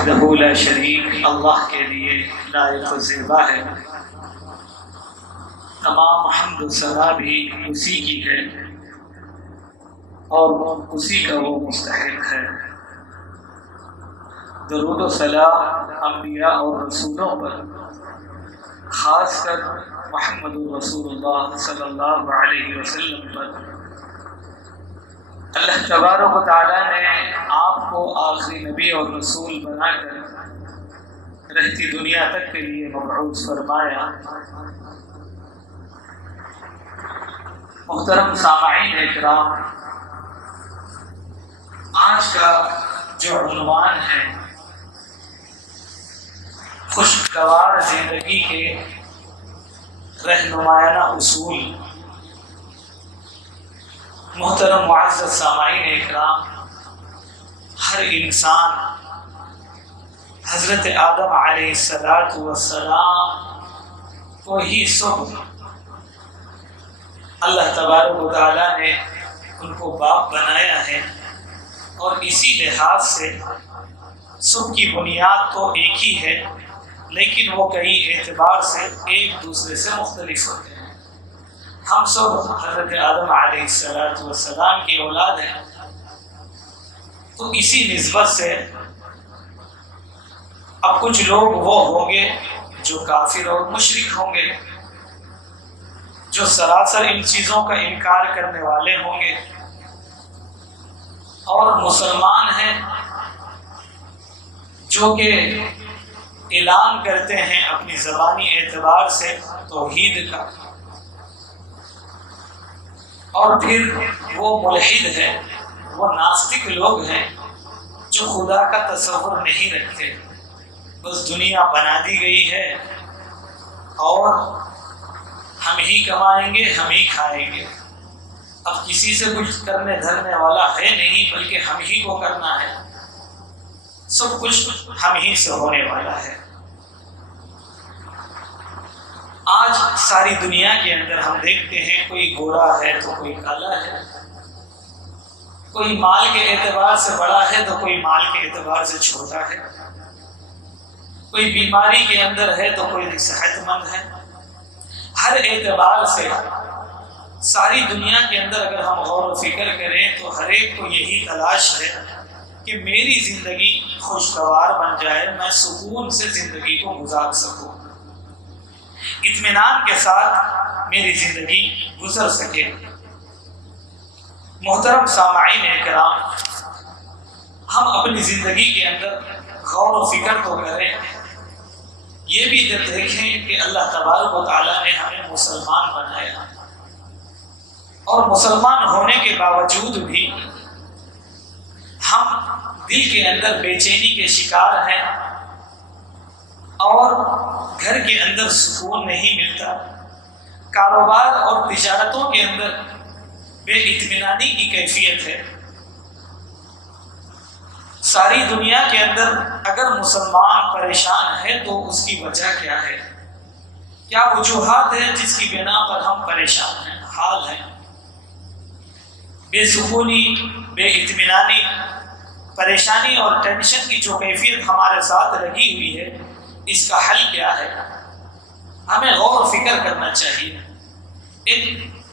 وحدہ لا شریک اللہ کے لیے لائق و زیبا ہے، تمام حمد و ثنا بھی اسی کی ہے اور اسی کا وہ مستحق ہے۔ درود و سلام انبیاء اور رسولوں پر، خاص کر محمد رسول اللہ صلی اللہ علیہ وسلم پر۔ اللہ تبارک و تعالیٰ نے آپ کو آخری نبی اور رسول بنا کر رہتی دنیا تک کے لیے مبعوث فرمایا۔ محترم سامعین اکرام، آج کا جو عنوان ہے خوشگوار زندگی کے رہنمایانہ اصول، محترم معزز سامعین اکرام، ہر انسان حضرت آدم علیہ السلام کو ہی صبح اللہ تبارک و تعالیٰ نے ان کو باپ بنایا ہے، اور اسی لحاظ سے صبح کی بنیاد تو ایک ہی ہے، لیکن وہ کئی اعتبار سے ایک دوسرے سے مختلف ہوتے ہیں۔ ہم سب حضرت آدم علیہ السلام کی اولاد ہیں، تو اسی نسبت سے اب کچھ لوگ وہ ہوں گے جو کافر اور مشرک ہوں گے، جو سراسر ان چیزوں کا انکار کرنے والے ہوں گے، اور مسلمان ہیں جو کہ اعلان کرتے ہیں اپنی زبانی اعتبار سے توحید کا، اور پھر وہ ملحد ہیں، وہ ناستک لوگ ہیں جو خدا کا تصور نہیں رکھتے، بس دنیا بنا دی گئی ہے اور ہم ہی کمائیں گے، ہم ہی کھائیں گے، اب کسی سے کچھ کرنے دھرنے والا ہے نہیں، بلکہ ہم ہی کو کرنا ہے، سب کچھ ہم ہی سے ہونے والا ہے۔ آج ساری دنیا کے اندر ہم دیکھتے ہیں کوئی گورا ہے تو کوئی کالا ہے، کوئی مال کے اعتبار سے بڑا ہے تو کوئی مال کے اعتبار سے چھوٹا ہے، کوئی بیماری کے اندر ہے تو کوئی صحت مند ہے۔ ہر اعتبار سے ساری دنیا کے اندر اگر ہم غور و فکر کریں تو ہر ایک کو یہی تلاش ہے کہ میری زندگی خوشگوار بن جائے، میں سکون سے زندگی کو گزار سکوں، اطمینان کے ساتھ میری زندگی گزر سکے۔ محترم سامعین اکرام، ہم اپنی زندگی کے اندر غور و فکر تو کریں، یہ بھی دیکھیں کہ اللہ تبارک و تعالیٰ نے ہمیں مسلمان بنایا، اور مسلمان ہونے کے باوجود بھی ہم دل کے اندر بے چینی کے شکار ہیں، اور گھر کے اندر سکون نہیں ملتا، کاروبار اور تجارتوں کے اندر بے اطمینانی کی کیفیت ہے۔ ساری دنیا کے اندر اگر مسلمان پریشان ہے تو اس کی وجہ کیا ہے؟ کیا وجوہات ہیں جس کی بنا پر ہم پریشان ہیں، حال ہیں؟ بے سکونی، بے اطمینانی، پریشانی اور ٹینشن کی جو کیفیت ہمارے ساتھ لگی ہوئی ہے، اس کا حل کیا ہے؟ ہمیں غور و فکر کرنا چاہیے۔ ایک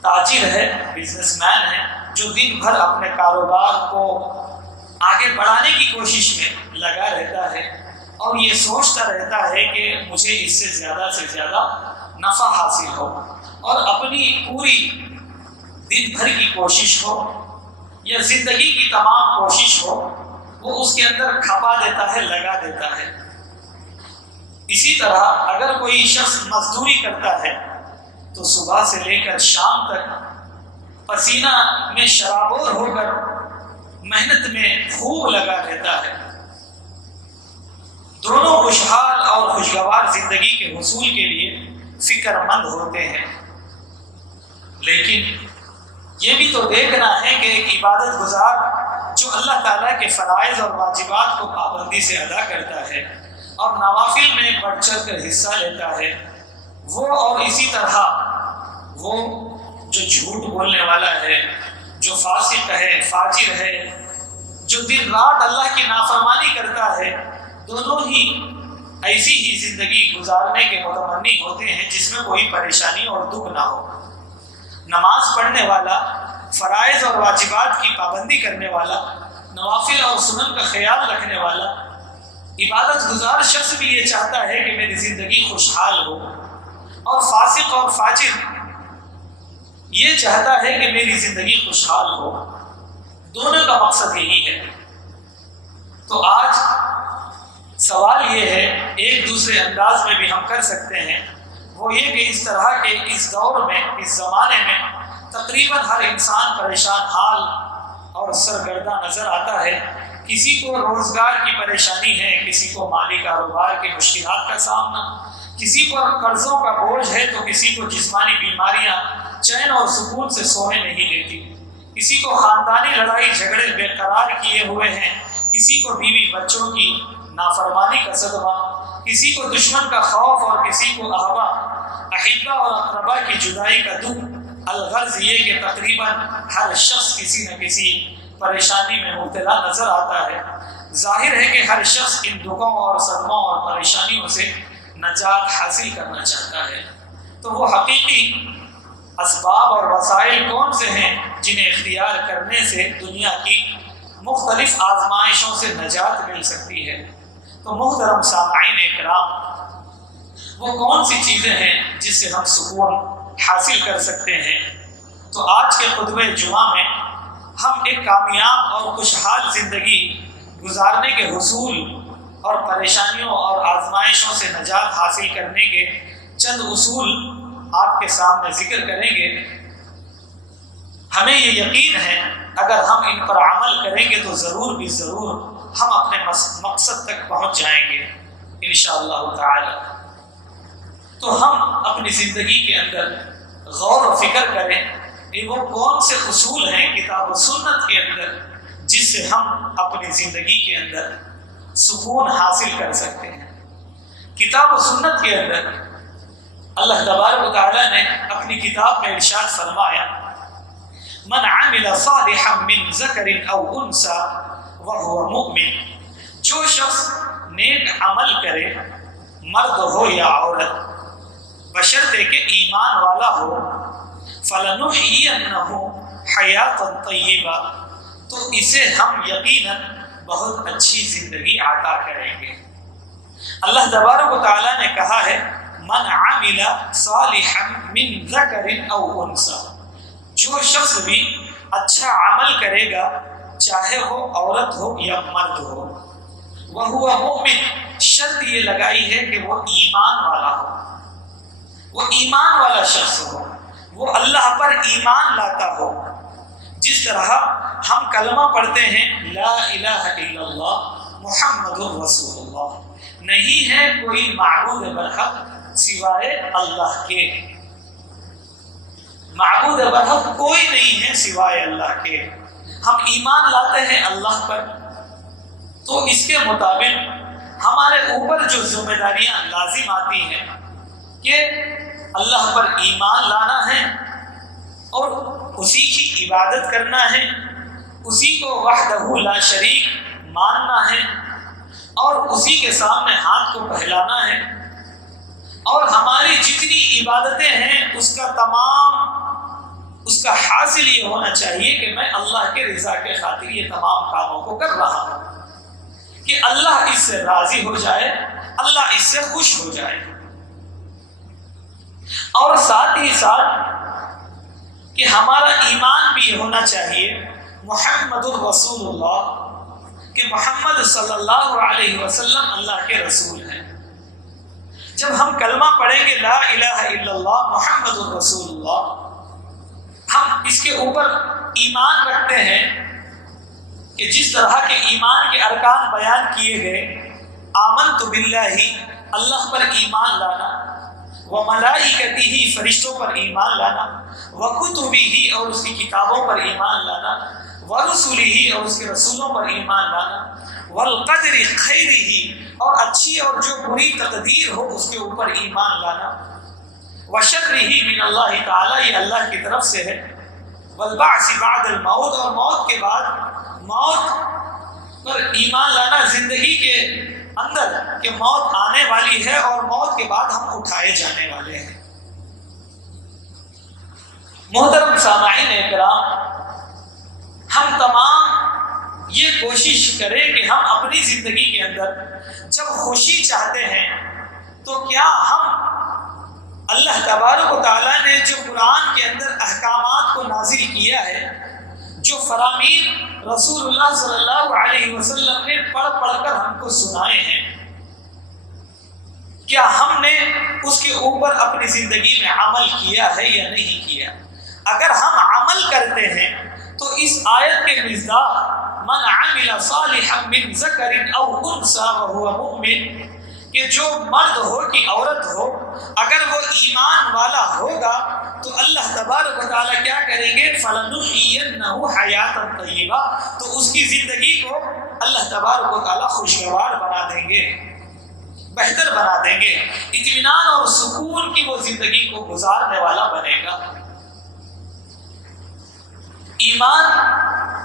تاجر ہے، بزنس مین ہے، جو دن بھر اپنے کاروبار کو آگے بڑھانے کی کوشش میں لگا رہتا ہے، اور یہ سوچتا رہتا ہے کہ مجھے اس سے زیادہ نفع حاصل ہو، اور اپنی پوری دن بھر کی کوشش ہو یا زندگی کی تمام کوشش ہو، وہ اس کے اندر کھپا دیتا ہے، لگا دیتا ہے۔ اسی طرح اگر کوئی شخص مزدوری کرتا ہے تو صبح سے لے کر شام تک پسینہ میں شرابور ہو کر محنت میں خوب لگا رہتا ہے۔ دونوں خوشحال اور خوشگوار زندگی کے حصول کے لیے فکر مند ہوتے ہیں، لیکن یہ بھی تو دیکھنا ہے کہ ایک عبادت گزار جو اللہ تعالیٰ کے فرائض اور واجبات کو پابندی سے ادا کرتا ہے اور نوافل میں بڑھ چڑھ کر حصہ لیتا ہے، وہ اور اسی طرح وہ جو جھوٹ بولنے والا ہے، جو فاسق ہے، فاجر ہے، جو دن رات اللہ کی نافرمانی کرتا ہے، دونوں ہی ایسی ہی زندگی گزارنے کے متمنی ہوتے ہیں جس میں کوئی پریشانی اور دکھ نہ ہو۔ نماز پڑھنے والا، فرائض اور واجبات کی پابندی کرنے والا، نوافل اور سنن کا خیال رکھنے والا، عبادت گزار شخص بھی یہ چاہتا ہے کہ میری زندگی خوشحال ہو، اور فاسق اور فاجر یہ چاہتا ہے کہ میری زندگی خوشحال ہو۔ دونوں کا مقصد یہی ہے۔ تو آج سوال یہ ہے، ایک دوسرے انداز میں بھی ہم کر سکتے ہیں، وہ یہ کہ اس طرح کے اس دور میں، اس زمانے میں تقریباً ہر انسان پریشان حال اور سرگردہ نظر آتا ہے۔ کسی کو روزگار کی پریشانی ہے، کسی کو مالی کاروبار کی مشکلات کا سامنا، کسی پر قرضوں کا بوجھ ہے، تو کسی کو جسمانی بیماریاں چین اور سکون سے سونے نہیں دیتی، کسی کو خاندانی لڑائی جھگڑے بے قرار کیے ہوئے ہیں، کسی کو بیوی بچوں کی نافرمانی کا صدمہ، کسی کو دشمن کا خوف، اور کسی کو احبہ اور اقربا کی جدائی کا دکھ۔ الغرض یہ کہ تقریباً ہر شخص کسی نہ کسی پریشانی میں مبتلا نظر آتا ہے۔ ظاہر ہے کہ ہر شخص ان دکھوں اور صدموں اور پریشانیوں سے نجات حاصل کرنا چاہتا ہے۔ تو وہ حقیقی اسباب اور وسائل کون سے ہیں جنہیں اختیار کرنے سے دنیا کی مختلف آزمائشوں سے نجات مل سکتی ہے؟ تو محترم سامعین اکرام، وہ کون سی چیزیں ہیں جس سے ہم سکون حاصل کر سکتے ہیں؟ تو آج کے خطبہ جمعہ میں ہم ایک کامیاب اور خوشحال زندگی گزارنے کے حصول اور پریشانیوں اور آزمائشوں سے نجات حاصل کرنے کے چند اصول آپ کے سامنے ذکر کریں گے۔ ہمیں یہ یقین ہے اگر ہم ان پر عمل کریں گے تو ضرور بھی ضرور ہم اپنے مقصد تک پہنچ جائیں گے انشاءاللہ تعالی۔ تو ہم اپنی زندگی کے اندر غور و فکر کریں کہ وہ کون سے اصول ہیں کتاب و سنت کے اندر جس سے ہم اپنی زندگی کے اندر سکون حاصل کر سکتے ہیں۔ کتاب و سنت کے اندر اللہ تبارک و تعالیٰ نے اپنی کتاب میں ارشاد فرمایا، من عمل صالحا من ذکر او انثى وهو مؤمن، جو شخص نیک عمل کرے، مرد ہو یا عورت، بشرطے کہ ایمان والا ہو، فَلَنُحْيِيَنَّهُ حَيَاةً طَيِّبَةً، تو اسے ہم یقیناً بہت اچھی زندگی عطا کریں گے۔ اللہ تبارک و تعالیٰ نے کہا ہے من عمل صالحا من ذکر او انثى، جو شخص بھی اچھا عمل کرے گا چاہے وہ عورت ہو یا مرد ہو، وہو مؤمن، شرط یہ لگائی ہے کہ وہ ایمان والا ہو، وہ ایمان والا شخص ہو، وہ اللہ پر ایمان لاتا ہو۔ جس طرح ہم کلمہ پڑھتے ہیں لا الہ الا اللہ محمد رسول اللہ، نہیں ہے کوئی معبود برحق سوائے اللہ کے، معبود برحق کوئی نہیں ہے سوائے اللہ کے۔ ہم ایمان لاتے ہیں اللہ پر، تو اس کے مطابق ہمارے اوپر جو ذمہ داریاں لازم آتی ہیں کہ اللہ پر ایمان لانا ہے اور اسی کی عبادت کرنا ہے، اسی کو وحدہ لا شریک ماننا ہے اور اسی کے سامنے ہاتھ کو پھیلانا ہے، اور ہماری جتنی عبادتیں ہیں اس کا حاصل یہ ہونا چاہیے کہ میں اللہ کے رضا کے خاطر یہ تمام کاموں کو کر رہا ہوں، کہ اللہ اس سے راضی ہو جائے، اللہ اس سے خوش ہو جائے، اور ساتھ ہی ساتھ کہ ہمارا ایمان بھی یہ ہونا چاہیے محمد الرسول اللہ، کہ محمد صلی اللہ علیہ وسلم اللہ کے رسول ہیں۔ جب ہم کلمہ پڑھیں گے لا الہ الا اللہ محمد الرسول اللہ، ہم اس کے اوپر ایمان رکھتے ہیں کہ جس طرح کے ایمان کے ارکان بیان کیے گئے، آمنت باللہ اللہ پر ایمان لانا، وملائکتہ فرشتوں پر ایمان لانا، وکتبہ اور اس کی کتابوں پر ایمان لانا، ورسلہ اور اس کے رسولوں پر ایمان لانا، والقدر خیرہ اور اچھی اور جو بری تقدیر ہو اس کے اوپر ایمان لانا، وشرہ من اللہ تعالی یہ اللہ کی طرف سے ہے، والبعث بعد الموت اور موت کے بعد موت پر ایمان لانا، زندگی کے اندر کہ موت آنے والی ہے اور موت کے بعد ہم اٹھائے جانے والے ہیں۔ محترم سامعین اکرام، ہم تمام یہ کوشش کریں کہ ہم اپنی زندگی کے اندر جب خوشی چاہتے ہیں تو کیا ہم اللہ تبارک و تعالیٰ نے جو قرآن کے اندر احکامات کو نازل کیا ہے، جو فرامین رسول اللہ صلی اللہ علیہ وسلم نے پڑھ پڑھ کر ہم کو سنائے ہیں، کیا ہم نے اس کے اوپر اپنی زندگی میں عمل کیا ہے یا نہیں کیا؟ اگر ہم عمل کرتے ہیں تو اس آیت کے مصداق من عمل صالحا من ذکر او انثى وهو مؤمن، کہ جو مرد ہو کہ عورت ہو، اگر وہ ایمان والا ہوگا تو اللہ تبارک و تعالیٰ کیا کریں گے؟ فَلَنُحْيِيَنَّهُ حَيَاةً طَيِّبَةً، تو اس کی زندگی کو اللہ تبارک و تعالیٰ خوشگوار بنا دیں گے، بہتر بنا دیں گے، اطمینان اور سکون کی وہ زندگی کو گزارنے والا بنے گا۔ ایمان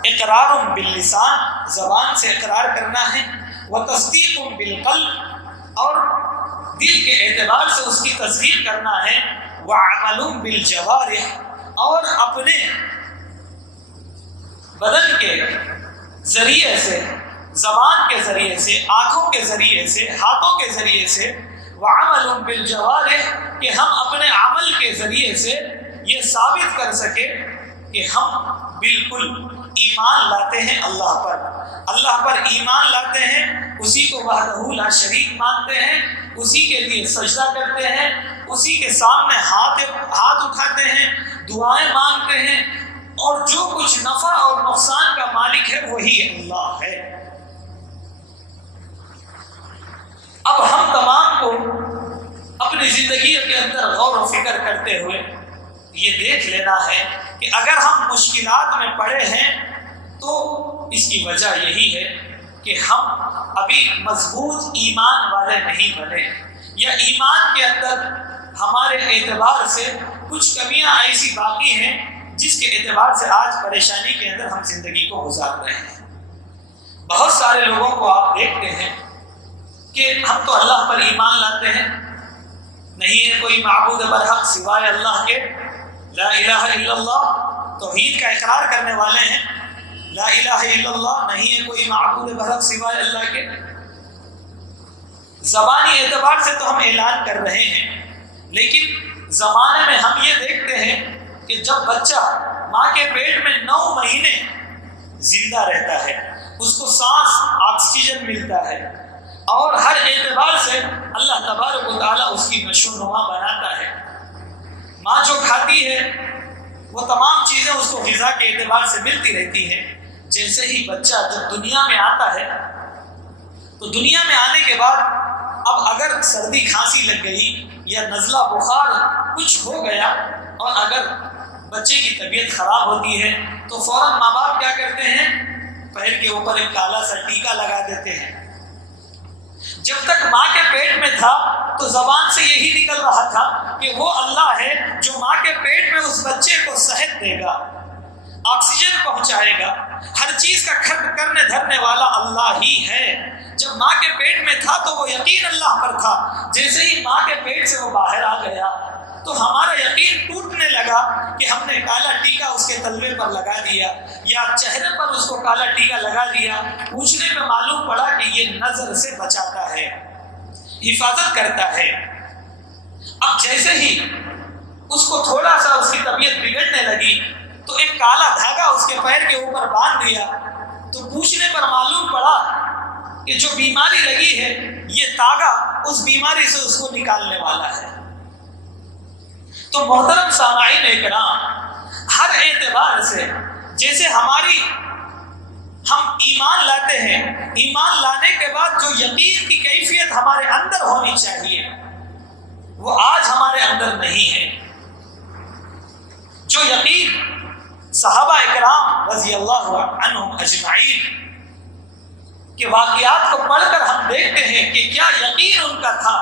اقرار باللسان، زبان سے اقرار کرنا ہے، وتصدیق بالقلب، اور دل کے اعتبار سے اس کی تصدیق کرنا ہے، وعمل بالجوارح، اور اپنے بدن کے ذریعے سے، زبان کے ذریعے سے، آنکھوں کے ذریعے سے، ہاتھوں کے ذریعے سے، وعمل بالجوارح، کہ ہم اپنے عمل کے ذریعے سے یہ ثابت کر سکے کہ ہم بالکل ایمان لاتے ہیں اللہ پر ایمان لاتے ہیں، اسی کو وحدہ لا شریک مانتے ہیں، اسی کے لیے سجدہ کرتے ہیں، اسی کے سامنے ہاتھ اٹھاتے ہیں، دعائیں مانگتے ہیں، اور جو کچھ نفع اور نقصان کا مالک ہے وہی اللہ ہے۔ اب ہم تمام کو اپنی زندگی کے اندر غور و فکر کرتے ہوئے یہ دیکھ لینا ہے کہ اگر ہم مشکلات میں پڑے ہیں تو اس کی وجہ یہی ہے کہ ہم ابھی مضبوط ایمان والے نہیں بنے، یا ایمان کے اندر ہمارے اعتبار سے کچھ کمیاں ایسی باقی ہیں جس کے اعتبار سے آج پریشانی کے اندر ہم زندگی کو گزار رہے ہیں۔ بہت سارے لوگوں کو آپ دیکھتے ہیں کہ ہم تو اللہ پر ایمان لاتے ہیں، نہیں ہے کوئی معبود برحق سوائے اللہ کے، لا الہ الا اللہ، توحید کا اقرار کرنے والے ہیں، لا الہ الا اللہ، نہیں ہے کوئی معبود برحق سوائے اللہ کے۔ زبانی اعتبار سے تو ہم اعلان کر رہے ہیں، لیکن زمانے میں ہم یہ دیکھتے ہیں کہ جب بچہ ماں کے پیٹ میں 9 مہینے زندہ رہتا ہے، اس کو سانس آکسیجن ملتا ہے، اور ہر اعتبار سے اللہ تبارک و تعالیٰ اس کی نشو و نما بناتا ہے۔ ماں جو کھاتی ہے وہ تمام چیزیں اس کو غذا کے اعتبار سے ملتی رہتی ہیں۔ جیسے ہی بچہ جب دنیا میں آتا ہے تو دنیا میں آنے کے بعد اب اگر سردی کھانسی لگ گئی یا نزلہ بخار کچھ ہو گیا، اور اگر بچے کی طبیعت خراب ہوتی ہے تو فوراً ماں باپ کیا کرتے ہیں؟ پیر کے اوپر ایک کالا سا ٹیکا لگا دیتے ہیں۔ جب تک ماں کے پیٹ میں تھا تو زبان سے یہی نکل رہا تھا کہ وہ اللہ ہے جو ماں کے پیٹ میں اس بچے کو صحت دے گا، آکسیجن پہنچائے گا، ہر چیز کا کرنے دھرنے والا اللہ ہی ہے۔ جب ماں کے پیٹ میں تھا تو وہ یقین اللہ پر تھا، جیسے ہی ماں کے پیٹ سے وہ باہر آ گیا تو ہمارا یقین ٹوٹنے لگا کہ ہم نے کالا ٹیکا اس کے تلوے پر لگا دیا یا چہرے پر اس کو کالا ٹیکا لگا دیا۔ پوچھنے میں معلوم پڑا کہ یہ نظر سے بچاتا ہے، حفاظت کرتا ہے۔ اب جیسے ہی اس کو تھوڑا سا اس کی طبیعت بگڑنے لگی تو ایک کالا دھاگا اس کے پیر کے اوپر باندھ دیا، تو پوچھنے پر معلوم پڑا کہ جو بیماری لگی ہے یہ تاگا اس بیماری سے اس کو نکالنے والا ہے۔ تو محترم سامعین اکرام، ہر اعتبار سے جیسے ہم ایمان لاتے ہیں، ایمان لانے کے بعد جو یقین کی کیفیت ہمارے اندر ہونی چاہیے وہ آج ہمارے اندر نہیں ہے۔ جو یقین صحابہ اکرام رضی اللہ عنہم اجمعین کے واقعات کو پڑھ کر ہم دیکھتے ہیں کہ کیا یقین ان کا تھا۔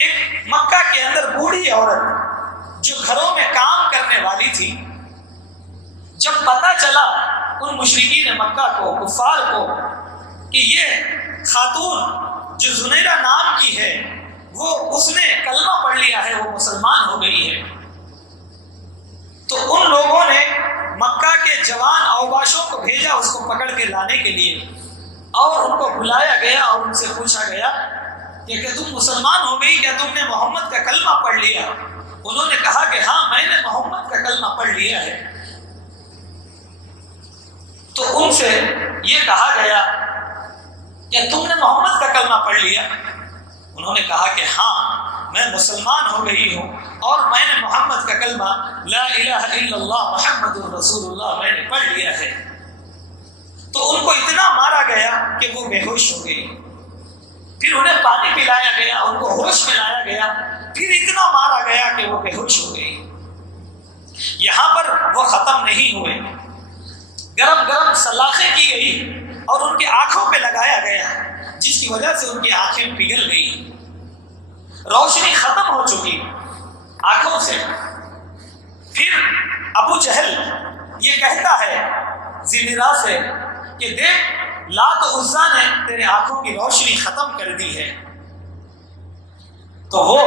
ایک مکہ کے اندر بوڑھی عورت جو گھروں میں کام کرنے والی تھی، جب پتہ چلا ان مشرکین مکہ کو، کفار کو، کہ یہ خاتون جو زنیرہ نام کی ہے وہ اس نے کلمہ پڑھ لیا ہے، وہ مسلمان ہو گئی ہے۔ تو ان لوگوں نے مکہ کے جوان اوباشوں کو بھیجا اس کو پکڑ کے لانے کے لیے، اور ان کو بلایا گیا اور ان سے پوچھا گیا کہ تم مسلمان ہو گئی، کیا تم نے محمد کا کلمہ پڑھ لیا؟ انہوں نے کہا کہ ہاں میں نے محمد کا کلمہ پڑھ لیا ہے۔ تو ان سے یہ کہا گیا کیا تم نے محمد کا کلمہ پڑھ لیا؟ انہوں نے کہا کہ ہاں میں مسلمان ہو گئی ہوں اور میں نے محمد کا کلمہ لا الہ الا اللہ محمد الرسول اللہ میں نے پڑھ لیا ہے۔ تو ان کو اتنا مارا گیا کہ وہ بے ہوش ہو گئی، پھر انہیں پانی پلایا گیا، ان کو ہوش میں لایا گیا، پھر اتنا مارا گیا کہ وہ بے ہوش ہو گئی۔ یہاں پر وہ ختم نہیں ہوئے، گرم گرم سلاخیں کی گئی اور ان کی آنکھوں پہ لگایا گیا، جس کی وجہ سے ان کی آنکھیں پگھل گئی، روشنی ختم ہو چکی آنکھوں سے۔ پھر ابو جہل یہ کہتا ہے ذی سے کہ دیکھ لات و عزیٰ نے تیرے آنکھوں کی روشنی ختم کر دی ہے۔ تو وہ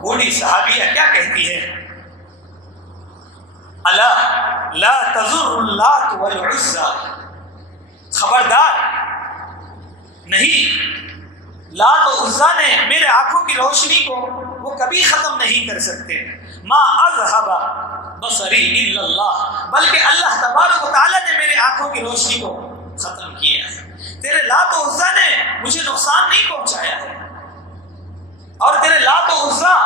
بوڑھی صحابیہ کیا کہتی ہے؟ الا لا تضر اللات والعزى، خبردار نہیں، لات و عزیٰ نے میرے آنکھوں کی روشنی کو وہ کبھی ختم نہیں کر سکتے۔ ما اذهب بصری الا اللہ، بلکہ اللہ تبارک و تعالیٰ نے میرے آنکھوں کی روشنی کو ختم کیا ہے۔ تیرے لات و عزیٰ نے مجھے نقصان نہیں پہنچایا ہے، اور تیرے لات و عزیٰ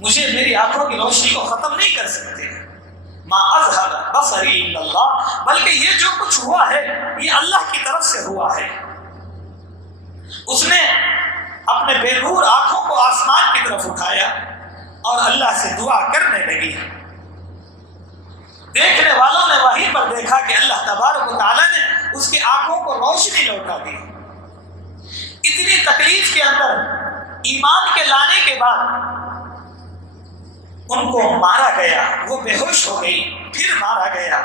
مجھے میری آنکھوں کی روشنی کو ختم نہیں کر سکتے۔ ما اذهب بصری الا اللہ، بلکہ یہ جو کچھ ہوا ہے یہ اللہ کی طرف سے ہوا ہے۔ اس نے اپنے بے نور آنکھوں کو آسمان کی طرف اٹھایا اور اللہ سے دعا کرنے لگی۔ دیکھنے والوں نے وہیں پر دیکھا کہ اللہ تبارک و تعالیٰ نے اس کی آنکھوں کو روشنی لوٹا دی۔ اتنی تکلیف کے اندر ایمان کے لانے کے بعد ان کو مارا گیا، وہ بے ہوش ہو گئی، پھر مارا گیا،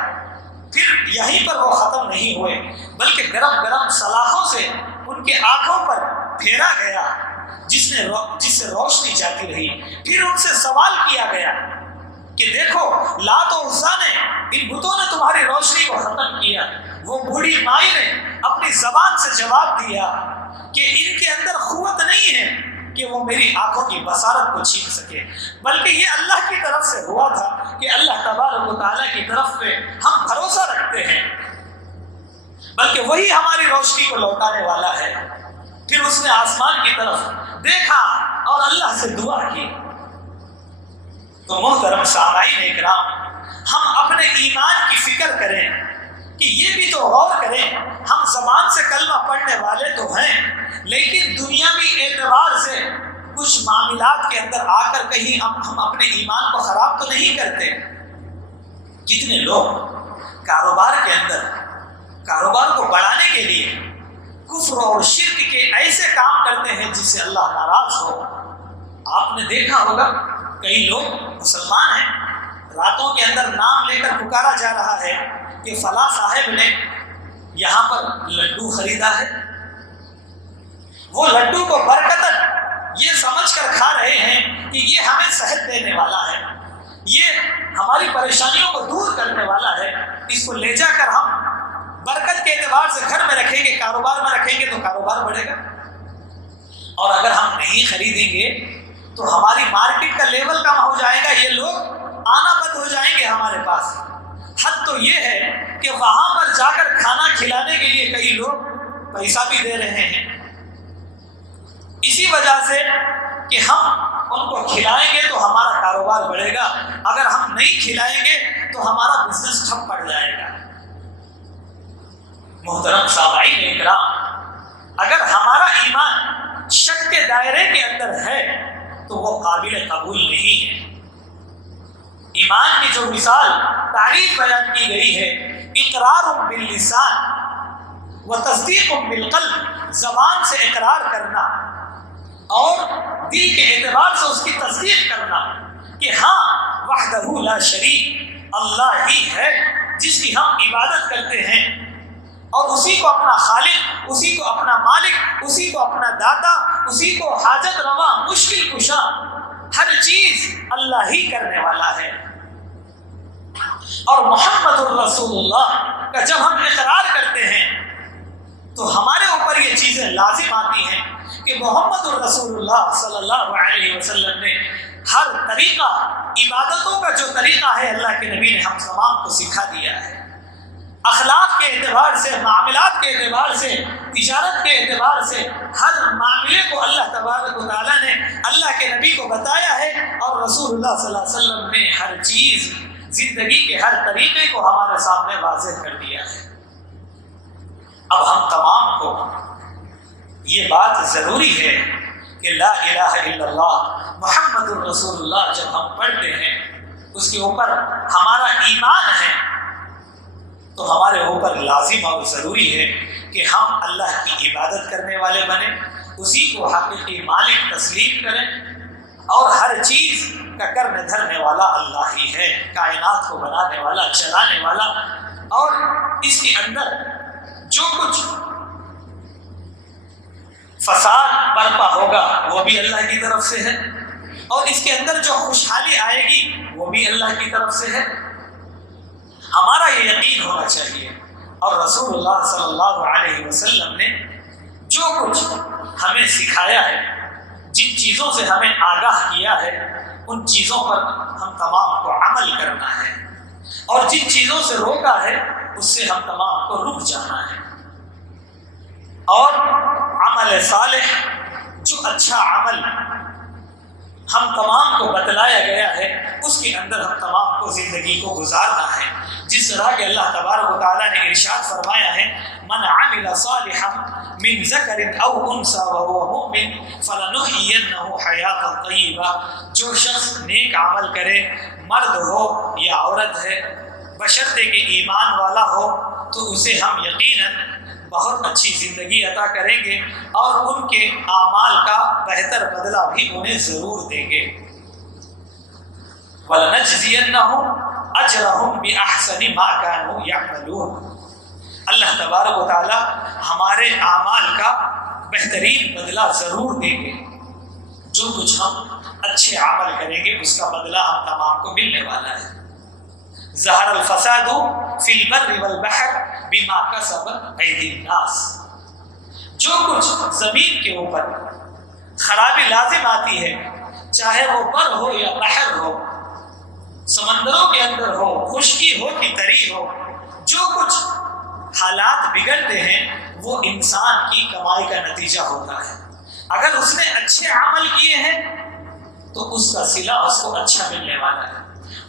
پھر یہیں پر وہ ختم نہیں ہوئے بلکہ گرم گرم سلاخوں سے ان کے آنکھوں پر پھیرا گیا جس سے روشنی جاتی رہی۔ پھر ان سے سوال کیا گیا کہ دیکھو لات و عزیٰ نے، ان بتوں نے تمہاری روشنی کو ختم کیا۔ وہ بوڑھی مائی نے اپنی زبان سے جواب دیا کہ ان کے اندر قوت نہیں ہے کہ وہ میری آنکھوں کی بصارت کو چھین سکے، بلکہ یہ اللہ کی طرف سے ہوا تھا کہ اللہ تبارک و تعالیٰ کی طرف پہ ہم بھروسہ رکھتے ہیں، بلکہ وہی ہماری روشنی کو لوٹانے والا ہے۔ پھر اس نے آسمان کی طرف دیکھا اور اللہ سے دعا کی۔ تو محترم سامعین اکرام، ہم اپنے ایمان کی فکر کریں کہ یہ بھی تو غور کریں، ہم زبان سے کلمہ پڑھنے والے تو ہیں لیکن دنیاوی اعتبار سے کچھ معاملات کے اندر آ کر کہیں ہم اپنے ایمان کو خراب تو نہیں کرتے۔ کتنے لوگ کاروبار کے اندر کاروبار کو بڑھانے کے لیے کفر اور شرک کے ایسے کام کرتے ہیں جس سے اللہ ناراض ہو۔ آپ نے دیکھا ہوگا کئی لوگ مسلمان ہیں، راتوں کے اندر نام لے کر پکارا جا رہا ہے کہ فلاں صاحب نے یہاں پر لڈو خریدا ہے، وہ لڈو کو برکتاً یہ سمجھ کر کھا رہے ہیں کہ یہ ہمیں صحت دینے والا ہے، یہ ہماری پریشانیوں کو دور کرنے والا ہے، اس کو لے جا کر ہم برکت کے اعتبار سے گھر میں رکھیں گے، کاروبار میں رکھیں گے تو کاروبار بڑھے گا۔ اور اگر ہم نہیں خریدیں گے تو ہماری مارکیٹ کا لیول کم ہو جائے گا، یہ لوگ آنا بند ہو جائیں گے ہمارے پاس۔ حد تو یہ ہے کہ وہاں پر جا کر کھانا کھلانے کے لیے کئی لوگ پیسہ بھی دے رہے ہیں، اسی وجہ سے کہ ہم ان کو کھلائیں گے تو ہمارا کاروبار بڑھے گا، اگر ہم نہیں کھلائیں گے تو ہمارا بزنس ٹھپ پڑ جائے گا۔ محترم سامعین اکرام، اگر ہمارا ایمان شک کے دائرے کے اندر ہے تو وہ قابل قبول نہیں ہے۔ ایمان کی جو مثال تعریف بیان کی گئی ہے، اقرار باللسان و تصدیق بالقلب، زبان سے اقرار کرنا اور دل کے اعتبار سے اس کی تصدیق کرنا کہ ہاں وحدہ لا شریک، اللہ ہی ہے جس کی ہم عبادت کرتے ہیں، اور اسی کو اپنا خالق، اسی کو اپنا مالک، اسی کو اپنا داتا، اسی کو حاجت روا، مشکل کشا، ہر چیز اللہ ہی کرنے والا ہے۔ اور محمد الرسول اللہ کا جب ہم اقرار کرتے ہیں تو ہمارے اوپر یہ چیزیں لازم آتی ہیں کہ محمد الرسول اللہ صلی اللہ علیہ وسلم نے ہر طریقہ، عبادتوں کا جو طریقہ ہے اللہ کے نبی نے ہم تمام کو سکھا دیا ہے۔ اخلاق کے اعتبار سے، معاملات کے اعتبار سے، تجارت کے اعتبار سے، ہر معاملے کو اللہ تبارک و تعالیٰ نے اللہ کے نبی کو بتایا ہے، اور رسول اللہ صلی اللہ علیہ وسلم نے ہر چیز، زندگی کے ہر طریقے کو ہمارے سامنے واضح کر دیا ہے۔ اب ہم تمام کو یہ بات ضروری ہے کہ لا الہ الا اللہ محمد الرسول اللہ جب ہم پڑھتے ہیں، اس کے اوپر ہمارا ایمان ہے، تو ہمارے اوپر لازم اور ضروری ہے کہ ہم اللہ کی عبادت کرنے والے بنیں، اسی کو حقیقی مالک تسلیم کریں، اور ہر چیز کا کرنے دھرنے والا اللہ ہی ہے، کائنات کو بنانے والا، چلانے والا، اور اس کے اندر جو کچھ فساد برپا ہوگا وہ بھی اللہ کی طرف سے ہے، اور اس کے اندر جو خوشحالی آئے گی وہ بھی اللہ کی طرف سے ہے۔ ہمارا یہ یقین ہونا چاہیے، اور رسول اللہ صلی اللہ علیہ وسلم نے جو کچھ ہمیں سکھایا ہے، جن چیزوں سے ہمیں آگاہ کیا ہے، ان چیزوں پر ہم تمام کو عمل کرنا ہے، اور جن چیزوں سے روکا ہے اس سے ہم تمام کو رک جانا ہے۔ اور عمل صالح، جو اچھا عمل ہم تمام کو بتلایا گیا ہے، اس کے اندر ہم تمام کو زندگی کو گزارنا ہے، جس طرح کہ اللہ تبارک و تعالیٰ نے ارشاد فرمایا ہے، من عمل صالحا من ذکر او انثی وهو مؤمن فلنحیینہ حیاتا طیبہ، جو شخص نیک عمل کرے، مرد ہو یا عورت ہے، بشرطے کہ ایمان والا ہو، تو اسے ہم یقیناً بہت اچھی زندگی عطا کریں گے، اور ان کے اعمال کا بہتر بدلہ بھی انہیں ضرور دیں گے۔ وَلَنَجْزِيَنَّهُمْ أَجْرَهُمْ بِأَحْسَنِ مَا كَانُوا يَعْمَلُونَ، اللہ تبارک و تعالی ہمارے اعمال کا بہترین بدلہ ضرور دیں گے، جو کچھ ہم اچھے عمل کریں گے اس کا بدلہ ہم تمام کو ملنے والا ہے۔ ظہر الفساد فی البر والبحر بما کسبت ایدی الناس، جو کچھ زمین کے اوپر خرابی لازم آتی ہے، چاہے وہ بر ہو یا بحر ہو، سمندروں کے اندر ہو، خشکی ہو کہ تری ہو، جو کچھ حالات بگڑتے ہیں وہ انسان کی کمائی کا نتیجہ ہوتا ہے۔ اگر اس نے اچھے عمل کیے ہیں تو اس کا صلہ اس کو اچھا ملنے والا ہے،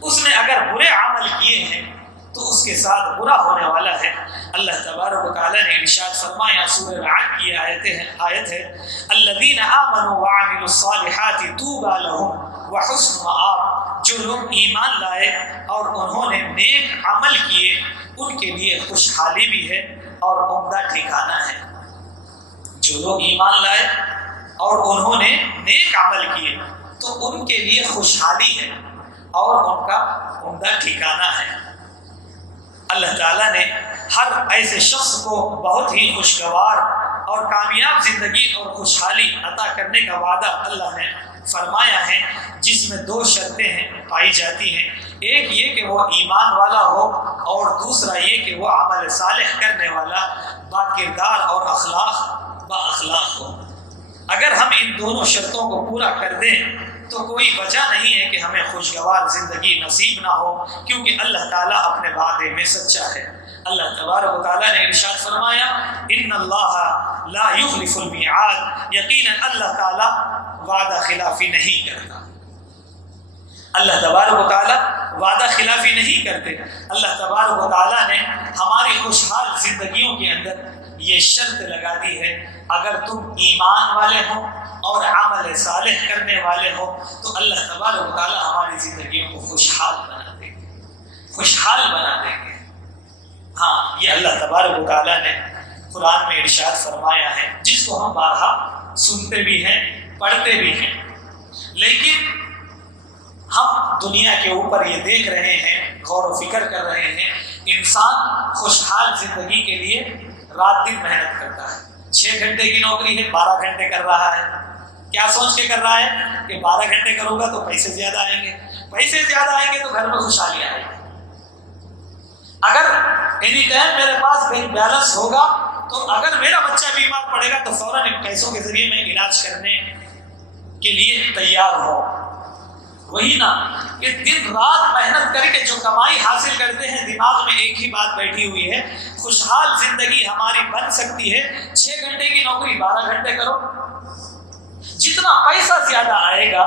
اس نے اگر برے عمل کیے ہیں تو اس کے ساتھ برا ہونے والا ہے۔ اللہ تبارک و تعالیٰ نے ارشاد فرمایا، سورہ رعد کی آیت ہے، الذین آمنوا وعملوا الصالحات طوبی لہم وحسن مآب، جو لوگ ایمان لائے اور انہوں نے نیک عمل کیے، ان کے لیے خوشحالی بھی ہے اور عمدہ ٹھکانہ ہے۔ جو لوگ ایمان لائے اور انہوں نے نیک عمل کیے تو ان کے لیے خوشحالی ہے اور ان کا عمدہ ٹھکانہ ہے۔ اللہ تعالیٰ نے ہر ایسے شخص کو بہت ہی خوشگوار اور کامیاب زندگی اور خوشحالی عطا کرنے کا وعدہ اللہ نے فرمایا ہے، جس میں دو شرطیں پائی جاتی ہیں، ایک یہ کہ وہ ایمان والا ہو، اور دوسرا یہ کہ وہ عمل صالح کرنے والا، با کردار اور با اخلاق ہو۔ اگر ہم ان دونوں شرطوں کو پورا کر دیں تو کوئی وجہ نہیں ہے کہ ہمیں خوشگوار زندگی نصیب نہ ہو، کیونکہ اللہ تعالیٰ اپنے وعدے میں سچا ہے۔ اللہ تبارک و تعالیٰ نے ارشاد فرمایا، ان اللہ لا یخلف المیعاد، یقیناً اللہ تعالیٰ وعدہ خلافی نہیں کرتا۔ اللہ تبارک و تعالیٰ وعدہ خلافی نہیں کرتے۔ اللہ تبارک و تعالیٰ نے ہماری خوشحال زندگیوں کے اندر یہ شرط لگا دی ہے، اگر تم ایمان والے ہو اور عمل صالح کرنے والے ہو تو اللہ تبارک و تعالیٰ ہماری زندگیوں کو خوشحال بنا دیں گے، خوشحال بنا دیں گے۔ ہاں، یہ اللہ تبارک و تعالیٰ نے قرآن میں ارشاد فرمایا ہے، جس کو ہم بارہا سنتے بھی ہیں، پڑھتے بھی ہیں، لیکن ہم دنیا کے اوپر یہ دیکھ رہے ہیں، غور و فکر کر رہے ہیں، انسان خوشحال زندگی کے لیے رات دن محنت کرتا ہے، 6 گھنٹے کی نوکری ہے 12 گھنٹے کر رہا ہے، کیا سوچ کے کر رہا ہے کہ 12 گھنٹے کروں گا تو پیسے زیادہ آئیں گے، پیسے زیادہ آئیں گے تو گھر میں خوشحالی آئے گی۔ اگر اینی ٹائم میرے پاس بینک بیلنس ہوگا تو اگر میرا بچہ بیمار پڑے گا تو فوراً ان پیسوں کے ذریعے میں علاج کرنے کے لیے تیار ہو۔ وہی نا کہ دن رات محنت کر کے جو کمائی حاصل کرتے ہیں، دماغ میں ایک ہی بات بیٹھی ہوئی ہے، خوشحال زندگی ہماری بن سکتی ہے 6 گھنٹے کی نوکری 12 گھنٹے کرو۔ جتنا پیسہ زیادہ آئے گا،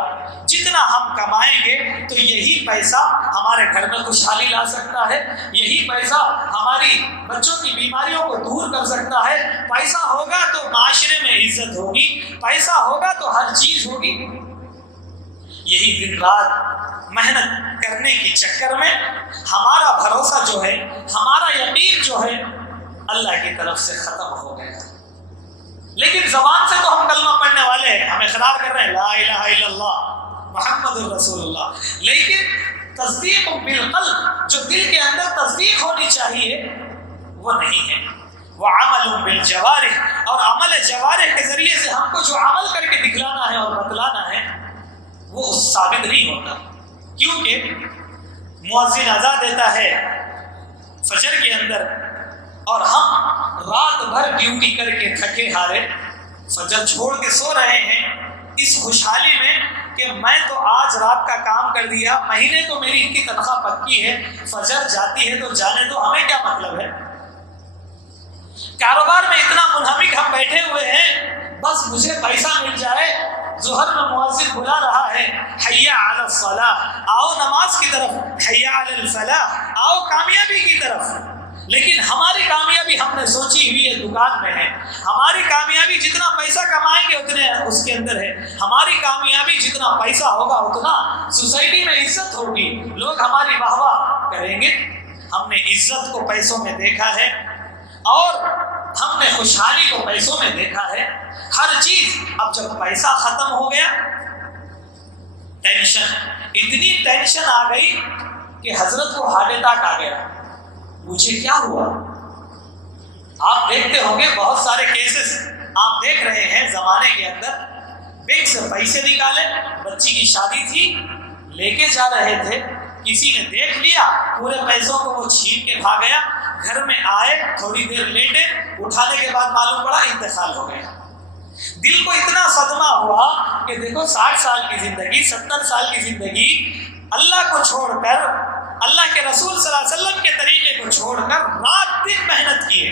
جتنا ہم کمائیں گے تو یہی پیسہ ہمارے گھر میں خوشحالی لا سکتا ہے، یہی پیسہ ہماری بچوں کی بیماریوں کو دور کر سکتا ہے۔ پیسہ ہوگا تو معاشرے میں عزت ہوگی، پیسہ ہوگا تو ہر چیز ہوگی۔ یہی دن رات محنت کرنے کے چکر میں ہمارا بھروسہ جو ہے، ہمارا یقین جو ہے اللہ کی طرف سے ختم ہو گیا۔ لیکن زبان سے تو ہم کلمہ پڑھنے والے ہیں، ہم اقرار کر رہے ہیں لا الہ الا اللہ محمد الرسول اللہ، لیکن تصدیق بالقلب، جو دل کے اندر تصدیق ہونی چاہیے وہ نہیں ہے۔ وعمل بالجوارح، اور عمل جوارح کے ذریعے سے ہم کو جو عمل کر کے دکھلانا ہے اور بتلانا ہے وہ ثابت نہیں ہوتا، کیونکہ مؤذن اذان دیتا ہے فجر کے اندر اور ہم رات بھر ڈیوٹی کر کے تھکے ہارے فجر چھوڑ کے سو رہے ہیں اس خوشحالی میں کہ میں تو آج رات کا کام کر دیا، مہینے تو میری اتنی تنخواہ پکی ہے، فجر جاتی ہے تو جانے دو، ہمیں کیا مطلب ہے۔ کاروبار میں اتنا منہمک ہم بیٹھے ہوئے ہیں، بس مجھے پیسہ مل جائے۔ ظہر میں مؤذن بلا رہا ہے حی علی الصلاۃ، آؤ نماز کی طرف، حی علی الفلاح، آؤ کامیابی کی طرف۔ لیکن ہماری کامیابی ہم نے سوچی ہوئی ہے دکان میں ہے، ہماری کامیابی جتنا پیسہ کمائیں گے اتنے اس کے اندر ہے، ہماری کامیابی جتنا پیسہ ہوگا اتنا سوسائٹی میں عزت ہوگی، لوگ ہماری واہ واہ کریں گے۔ ہم نے عزت کو پیسوں میں دیکھا ہے اور ہم نے خوشحالی کو پیسوں میں دیکھا ہے، ہر چیز۔ اب جب پیسہ ختم ہو گیا، ٹینشن، اتنی ٹینشن آ گئی کہ حضرت کو ہارٹ اٹیک آ گیا۔ پوچھے کیا ہوا؟ آپ دیکھتے ہوں گے بہت سارے کیسز آپ دیکھ رہے ہیں زمانے کے اندر، بینک سے پیسے نکالے، بچی کی شادی تھی، لے کے جا رہے تھے، کسی نے دیکھ لیا، پورے پیسوں کو وہ چھین کے بھاگ گیا، گھر میں آئے تھوڑی دیر لیٹے، اٹھانے کے بعد معلوم پڑا انتقال ہو گیا۔ دل کو اتنا صدمہ ہوا کہ دیکھو 60 سال کی زندگی، 70 سال کی زندگی اللہ کو چھوڑ کر، اللہ کے رسول صلی اللہ علیہ وسلم کے طریقے کو چھوڑ کر رات دن محنت کیے،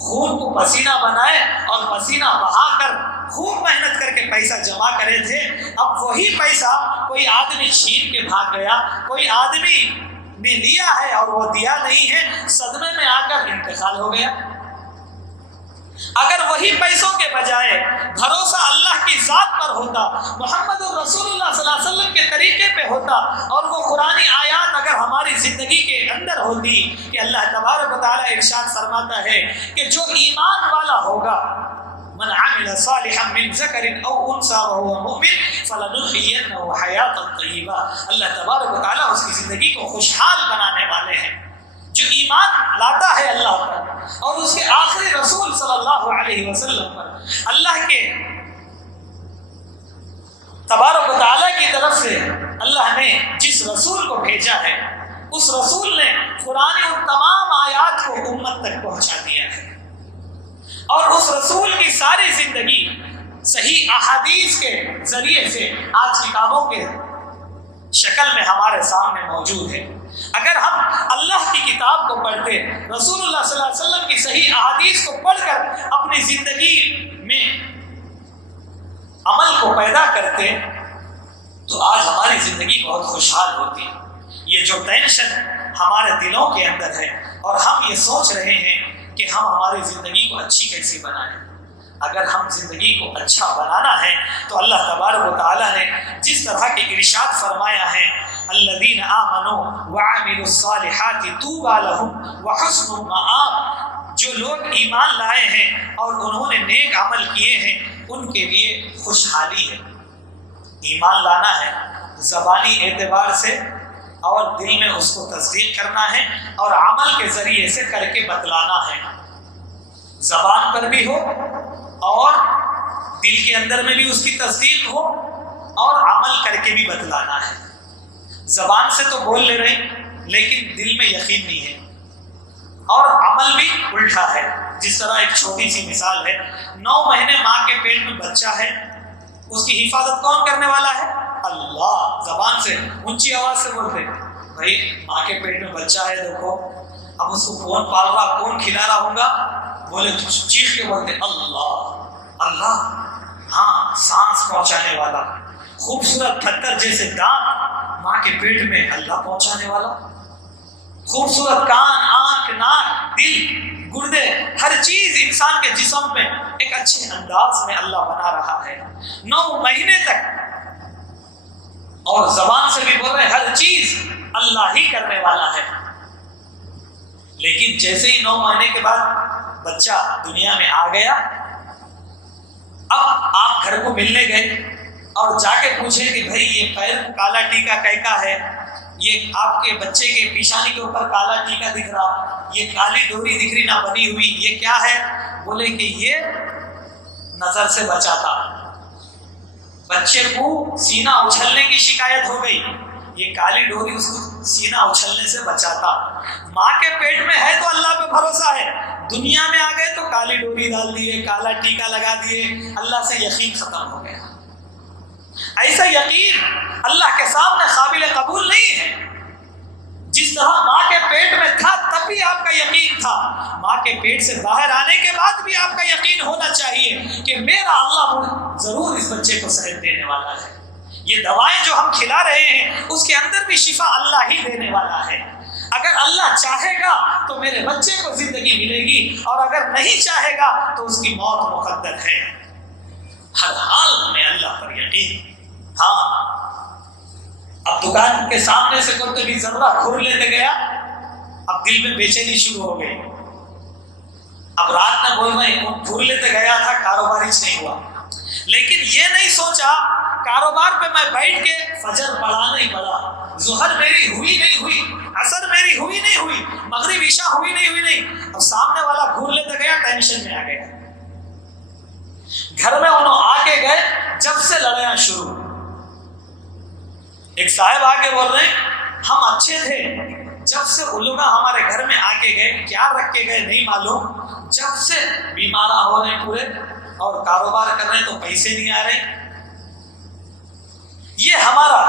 خون کو پسینہ بنائے اور پسینہ بہا کر خوب محنت کر کے پیسہ جمع کرے تھے۔ اب وہی پیسہ کوئی آدمی چھین کے بھاگ گیا، کوئی آدمی نے لیا ہے اور وہ دیا نہیں ہے، صدمے میں آ کر انتقال ہو گیا۔ اگر وہی پیسوں کے بجائے بھروسہ اللہ کی ذات پر ہوتا، محمد الرسول اللہ صلی اللہ علیہ وسلم کے طریقے پہ ہوتا، اور وہ قرآنی آیات اگر ہماری زندگی کے اندر ہوتی کہ اللہ تبارک و تعالیٰ ارشاد فرماتا ہے کہ جو ایمان والا ہوگا، من عمل صالحا من ذکر او انثى وهو مؤمن فلنحيينه حیاتا طیبہ۔ اللہ تبارک و تعالیٰ اس کی زندگی کو خوشحال بنانے والے ہیں۔ جو ایمان لاتا ہے اللہ پر اور اس کے آخری رسول صلی اللہ علیہ وسلم پر، اللہ کے تبارک و تعالیٰ کی طرف سے اللہ نے جس رسول کو بھیجا ہے، اس رسول نے قرآن ان تمام آیات کو امت تک پہنچا دیا ہے، اور اس رسول کی ساری زندگی صحیح احادیث کے ذریعے سے آج کتابوں کے شکل میں ہمارے سامنے موجود ہے۔ اگر ہم اللہ کی کتاب کو پڑھتے، رسول اللہ صلی اللہ علیہ وسلم کی صحیح احادیث کو پڑھ کر اپنی زندگی میں عمل کو پیدا کرتے تو آج ہماری زندگی بہت خوشحال ہوتی۔ یہ جو ٹینشن ہمارے دلوں کے اندر ہے اور ہم یہ سوچ رہے ہیں کہ ہم ہماری زندگی کو اچھی کیسے بنائیں، اگر ہم زندگی کو اچھا بنانا ہے تو اللہ تبارک و تعالیٰ نے جس طرح کے ارشاد فرمایا ہے، الذین آمنوا وعملوا الصالحات طوبی لہم وحسن مآب، جو لوگ ایمان لائے ہیں اور انہوں نے نیک عمل کیے ہیں ان کے لیے خوشحالی ہے۔ ایمان لانا ہے زبانی اعتبار سے اور دل میں اس کو تصدیق کرنا ہے اور عمل کے ذریعے سے کر کے بتلانا ہے۔ زبان پر بھی ہو اور دل کے اندر میں بھی اس کی تصدیق ہو اور عمل کر کے بھی بتلانا ہے. زبان سے تو بول لے رہے لیکن دل میں یقین نہیں ہے اور عمل بھی الٹا ہے. جس طرح ایک چھوٹی سی مثال ہے، 9 مہینے ماں کے پیٹ میں بچہ ہے، اس کی حفاظت کون کرنے والا ہے؟ اللہ. زبان سے اونچی آواز سے بولتے بھائی ماں کے پیٹ میں بچہ ہے، دیکھو اب اس کو کون پال رہا، کون کھلا رہا ہوگا؟ بولے چیخ کے بولتے اللہ اللہ. ہاں، سانس پہنچانے والا، خوبصورت پتھر جیسے دانت ماں کے پیٹ میں اللہ پہنچانے والا، خوبصورت کان، آنکھ، ناک، دل، گردے، ہر چیز انسان کے جسم میں ایک اچھے انداز میں اللہ بنا رہا ہے 9 مہینے تک. اور زبان سے بھی بول رہے ہر چیز اللہ ہی کرنے والا ہے. لیکن جیسے ہی 9 مہینے کے بعد بچہ دنیا میں آ گیا، اب آپ گھر کو ملنے گئے اور جا کے پوچھیں کہ بھائی یہ پیر کالا ٹیکا کیکا ہے، یہ آپ کے بچے کے پیشانی کے اوپر کالا ٹیکا دکھ رہا، یہ کالی ڈوری دکھ رہی نہ بنی ہوئی، یہ کیا ہے؟ بولے کہ یہ نظر سے بچا تھا. بچے کو سینہ اچھلنے کی شکایت ہو گئی، یہ کالی ڈوری اس کو سینہ اچھلنے سے بچاتا. ماں کے پیٹ میں ہے تو اللہ پہ بھروسہ ہے، دنیا میں آ گئے تو کالی ڈوری ڈال دیے، کالا ٹیکا لگا دیے، اللہ سے یقین ختم ہو گیا. ایسا یقین اللہ کے سامنے قابل قبول نہیں ہے. جس طرح ماں کے پیٹ میں تھا تب بھی آپ کا یقین تھا، ماں کے پیٹ سے باہر آنے کے بعد بھی آپ کا یقین ہونا چاہیے کہ میرا اللہ ضرور اس بچے کو صحت دینے والا ہے. یہ دوائیں جو ہم کھلا رہے ہیں اس کے اندر بھی شفا اللہ ہی دینے والا ہے. اگر اللہ چاہے گا تو میرے بچے کو زندگی ملے گی، اور اگر نہیں چاہے گا تو اس کی موت مقدر ہے. ہر حال میں اللہ پر یقین. ہاں، اب دکان کے سامنے سے کوئی بھی ذرہ گھور لیتے گیا، اب دل میں بے چینی شروع ہو گئی. اب رات میں بول رہے ہیں گھور لیتے گیا تھا، کاروبار ہی نہیں ہوا. لیکن یہ نہیں سوچا کاروبار پہ میں بیٹھ کے فجر پڑھا نہیں پڑا، ظہر میری ہوئی نہیں ہوئی، عصر میری ہوئی نہیں ہوئی، مغرب عشاء ہوئی نہیں. اب سامنے والا گھور لیتے گیا، ٹینشن میں آ گیا. گھر میں انہوں آ کے گئے، جب سے لڑائیاں شروع. ایک صاحب آ کے بول رہے ہیں ہم اچھے تھے، جب سے علماء ہمارے گھر میں آ کے گئے، کیا رکھ کے گئے نہیں معلوم، جب سے بیمارہ ہو رہے ہیں پورے اور کاروبار کر رہے ہیں تو پیسے نہیں آ رہے. یہ ہمارا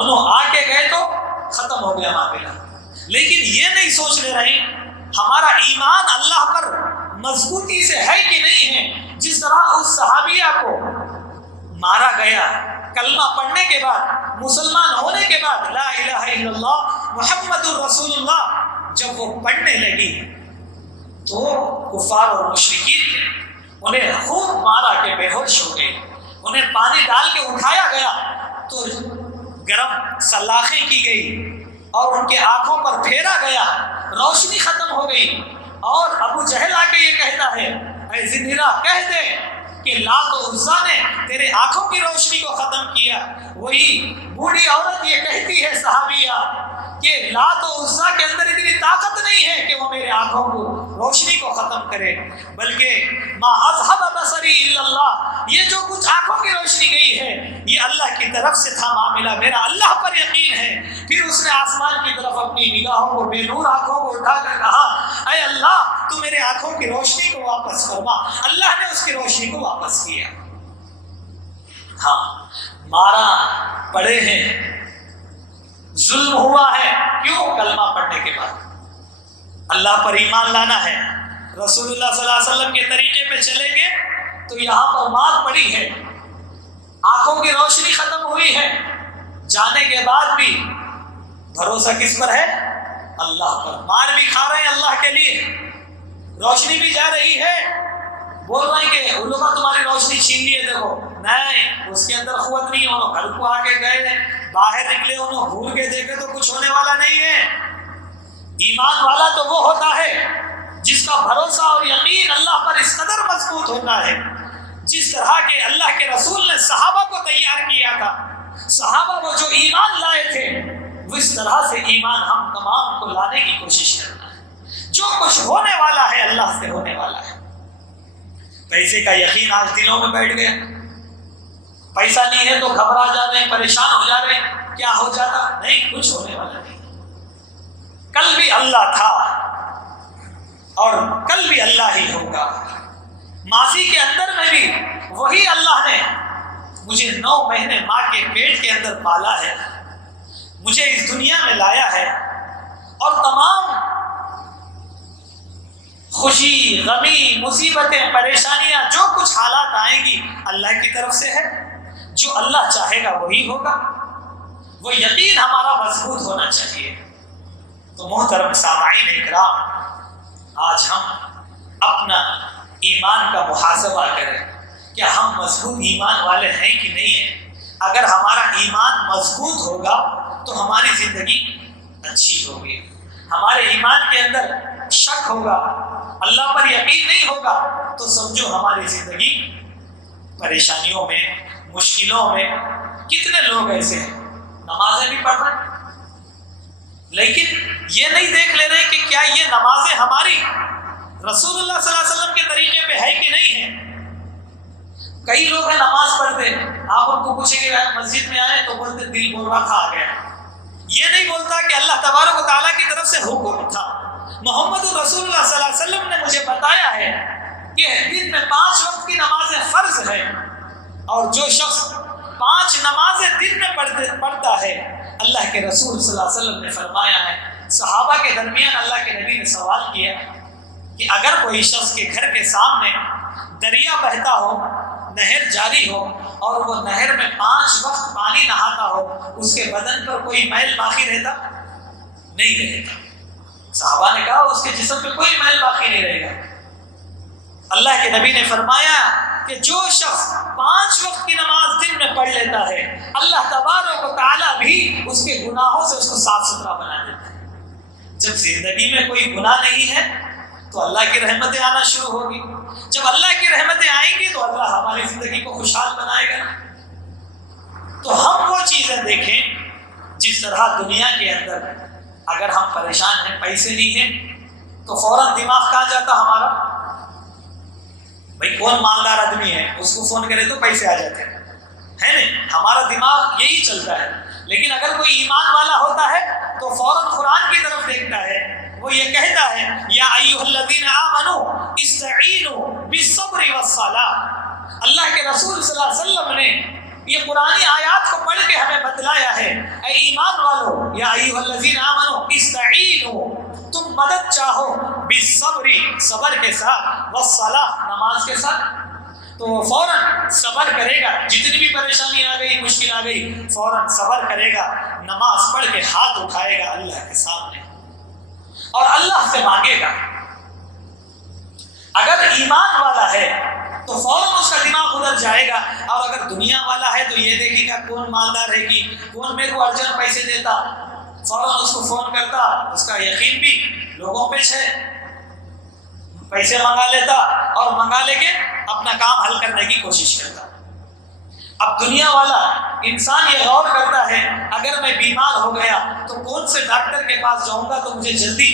انہوں آ کے گئے تو ختم ہو گیا معاملہ. لیکن یہ نہیں سوچ لے رہے ہمارا ایمان اللہ پر مضبوطی سے ہے کہ نہیں ہے. جس طرح اس صحابیہ کو مارا گیا کلمہ پڑھنے کے بعد، مسلمان ہونے کے بعد، لا الہ الا اللہ محمد الرسول اللہ جب وہ پڑھنے لگی تو کفار اور مشرکین تھے، انہیں خوب مارا کہ بے ہوش ہو گئے. انہیں پانی ڈال کے اٹھایا گیا تو گرم سلاخیں کی گئی اور ان کے آنکھوں پر پھیرا گیا، روشنی ختم ہو گئی. اور ابو جہل آ کے یہ کہتا ہے اے زنیرہ کہہ دے کہ لات و عزا نے تیرے آنکھوں کی روشنی کو ختم کیا. وہی بوڑھی عورت یہ کہتی ہے صحابیہ کہ لات و عزا کے اندر اتنی طاقت نہیں ہے کہ وہ میرے آنکھوں کو روشنی کو ختم کرے، بلکہ ما اذهب بصری الا اللہ، یہ جو کچھ آنکھوں کی روشنی گئی ہے یہ اللہ کی طرف سے تھا معاملہ، میرا اللہ پر یقین ہے. پھر اس نے آسمان کی طرف اپنی نگاہوں کو، بے نور آنکھوں کو اٹھا کر کہا اے اللہ تو میرے آنکھوں کی روشنی کو واپس فرما. اللہ نے اس کی روشنی کو واپس کیا. ہاں، مارا پڑے ہیں، ظلم ہوا ہے، کیوں؟ کلمہ پڑھنے کے بعد اللہ پر ایمان لانا ہے، رسول اللہ صلی اللہ علیہ وسلم کے طریقے پہ چلیں گے تو یہاں پر مار پڑی ہے، آنکھوں کی روشنی ختم ہوئی ہے، جانے کے بعد بھی بھروسہ کس پر ہے؟ اللہ پر. مار بھی کھا رہے ہیں اللہ کے لیے، روشنی بھی جا رہی ہے. بول رہے ہیں کہ علماء تمہاری روشنی چھین لیے، دیکھو نہیں، اس کے اندر قوت نہیں. انہوں گھر کو آ کے گئے، باہر نکلے، انہوں بھول کے دیکھے تو کچھ ہونے والا نہیں ہے. ایمان والا تو وہ ہوتا ہے جس کا بھروسہ اور یقین اللہ پر اس قدر مضبوط ہوتا ہے جس طرح کے اللہ کے رسول نے صحابہ کو تیار کیا تھا. صحابہ وہ جو ایمان لائے تھے وہ اس طرح سے ایمان ہم تمام کو لانے کی کوشش کرنا ہے. جو کچھ ہونے والا ہے اللہ سے ہونے والا ہے. پیسے کا یقین آج دلوں میں بیٹھ گیا. پیسہ نہیں ہے تو گھبرا جا رہے ہیں, پریشان ہو جا رہے ہیں, کیا ہو جاتا, نہیں کچھ ہونے والا نہیں. کل بھی اللہ تھا اور کل بھی اللہ ہی ہوگا. ماضی کے اندر میں بھی وہی اللہ نے مجھے 9 مہینے ماں کے پیٹ کے اندر پالا ہے, مجھے اس دنیا میں لایا ہے, اور تمام خوشی, غمی, مصیبتیں, پریشانیاں, جو کچھ حالات آئیں گی اللہ کی طرف سے ہے. جو اللہ چاہے گا وہی ہوگا. وہ یقین ہمارا مضبوط ہونا چاہیے. تو محترم سامعین اکرام, آج ہم اپنا ایمان کا محاسبہ کریں. کیا ہم مضبوط ایمان والے ہیں کہ نہیں ہیں؟ اگر ہمارا ایمان مضبوط ہوگا تو ہماری زندگی اچھی ہوگی. ہمارے ایمان کے اندر شک ہوگا, اللہ پر یقین نہیں ہوگا, تو سمجھو ہماری زندگی پریشانیوں میں, مشکلوں میں. کتنے لوگ ایسے ہیں نمازیں بھی پڑھ رہے ہیں لیکن یہ نہیں دیکھ لے رہے کہ کیا یہ نمازیں ہماری رسول اللہ صلی اللہ علیہ وسلم کے طریقے پہ ہے کہ نہیں ہے. کئی لوگ ہیں نماز پڑھتے, آپ ان کو پوچھیں کہ مسجد میں آئے تو بولتے دل بول رہا تھا آ گیا. یہ نہیں بولتا کہ اللہ تبارک و تعالیٰ کی طرف سے حکم تھا, محمد رسول اللہ صلی اللہ علیہ وسلم نے مجھے بتایا ہے کہ دن میں 5 وقت کی نمازیں فرض ہے, اور جو شخص 5 نمازیں دن میں پڑھتا ہے, اللہ کے رسول صلی اللہ علیہ وسلم نے فرمایا ہے. صحابہ کے درمیان اللہ کے نبی نے سوال کیا کہ اگر کوئی شخص کے گھر کے سامنے دریا بہتا ہو, نہر جاری ہو, اور وہ نہر میں 5 وقت پانی نہاتا ہو, اس کے بدن پر کوئی میل باقی رہتا؟ نہیں رہتا. صحابہ نے کہا اس کے جسم پہ کوئی میل باقی نہیں رہے گا. اللہ کے نبی نے فرمایا کہ جو شخص 5 وقت کی نماز دن میں پڑھ لیتا ہے, اللہ تبارک و تعالیٰ بھی اس کے گناہوں سے اس کو صاف ستھرا بنا دیتا ہے. جب زندگی میں کوئی گناہ نہیں ہے تو اللہ کی رحمتیں آنا شروع ہوگی. جب اللہ کی رحمتیں آئیں گی تو اللہ ہماری زندگی کو خوشحال بنائے گا. تو ہم وہ چیزیں دیکھیں جس طرح دنیا کے اندر اگر ہم پریشان ہیں, پیسے نہیں ہیں, تو فوراً دماغ کہاں جاتا ہمارا؟ بھائی کون مالدار آدمی ہے, اس کو فون کرے تو پیسے آ جاتے ہیں, ہے نا؟ ہمارا دماغ یہی چلتا ہے. لیکن اگر کوئی ایمان والا ہوتا ہے تو فوراً قرآن کی طرف دیکھتا ہے. وہ یہ کہتا ہے یا ایھا الذین آمنوا استعینوا بالصبر والصلاۃ. اللہ کے رسول صلی اللہ علیہ وسلم نے یہ قرآنی آیات کو پڑھ کے ہمیں بتلایا ہے, اے ایمان والو, یا ایھا الذین آمنوا استعینوا, تم مدد چاہو, بالصبر, صبر کے ساتھ, والصلاۃ, نماز کے ساتھ. تو فوراً صبر کرے گا. جتنی بھی پریشانی آ گئی, مشکل آ گئی, فوراً صبر کرے گا, نماز پڑھ کے ہاتھ اٹھائے گا اللہ کے سامنے اور اللہ سے مانگے گا. اگر ایمان والا ہے تو فوراً اس کا دماغ ادھر جائے گا, اور اگر دنیا والا ہے تو یہ دیکھے گا کون مالدار ہے, کہ کون میرے کو ارجنٹ پیسے دیتا, فوراً اس کو فون کرتا. اس کا یقین بھی لوگوں پہ ہے, پیسے منگا لیتا اور منگا لے کے اپنا کام حل کرنے کی کوشش کرتا. اب دنیا والا انسان یہ غور کرتا ہے اگر میں بیمار ہو گیا تو کون سے ڈاکٹر کے پاس جاؤں گا تو مجھے جلدی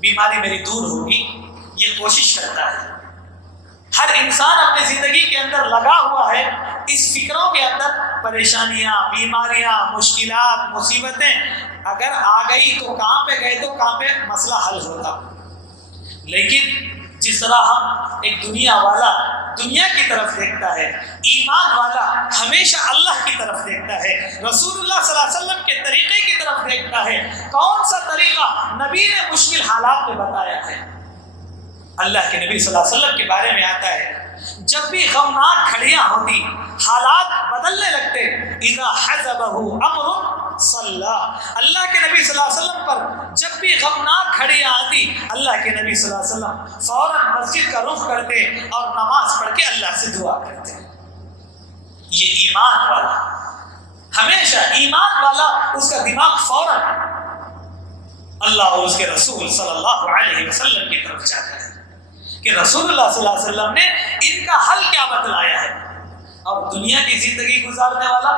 بیماری میری دور ہوگی, یہ کوشش کرتا ہے. ہر انسان اپنی زندگی کے اندر لگا ہوا ہے اس فکروں کے اندر. پریشانیاں, بیماریاں, مشکلات, مصیبتیں اگر آ گئی تو کہاں پہ گئے تو کہاں پہ مسئلہ حل ہوتا. لیکن جس طرح ہم ایک دنیا والا دنیا کی طرف دیکھتا ہے, ایمان والا ہمیشہ اللہ کی طرف دیکھتا ہے, رسول اللہ صلی اللہ علیہ وسلم کے طریقے کی طرف دیکھتا ہے. کون سا طریقہ نبی نے مشکل حالات میں بتایا ہے؟ اللہ کے نبی صلی اللہ علیہ وسلم کے بارے میں آتا ہے جب بھی غمناک گھڑیاں ہوتی, حالات بدلنے لگتے, اذا حزبہ امر صلی, اللہ کے نبی صلی اللہ علیہ وسلم پر جب بھی غمناک گھڑیاں آتی, اللہ کے نبی صلی اللہ علیہ وسلم فوراً مسجد کا رخ کرتے اور نماز پڑھ کے اللہ سے دعا کرتے. یہ ایمان والا, ہمیشہ ایمان والا, اس کا دماغ فوراً اللہ اور اس کے رسول صلی اللہ علیہ وسلم کی طرف جاتا ہے کہ رسول اللہ صلی اللہ علیہ وسلم نے ان کا حل کیا بتلایا ہے. اور دنیا کی زندگی گزارنے والا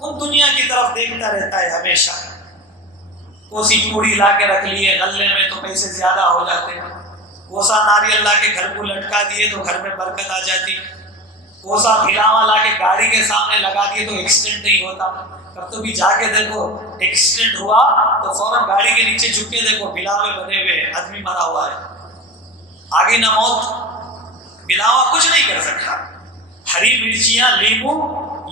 ان دنیا کی طرف دیکھتا رہتا ہے ہمیشہ. کوسی پوڑی لا کے رکھ لیے غلے میں تو پیسے زیادہ ہو جاتے ہیں, کوسا ناریل لا کے گھر کو لٹکا دیے تو گھر میں برکت آ جاتی، کوسا بھلاوا لا کے گاڑی کے سامنے لگا دیے تو ایکسیڈنٹ نہیں ہوتا۔ کب تو بھی جا کے دیکھو ایکسیڈنٹ ہوا تو فوراً گاڑی کے نیچے جھک کے دیکھو بھلاوے بنے ہوئے آدمی مرا ہوا ہے، آگے نہ موت، بھلاوا کچھ نہیں کر سکتا۔ ہری مرچیاں، لیمو،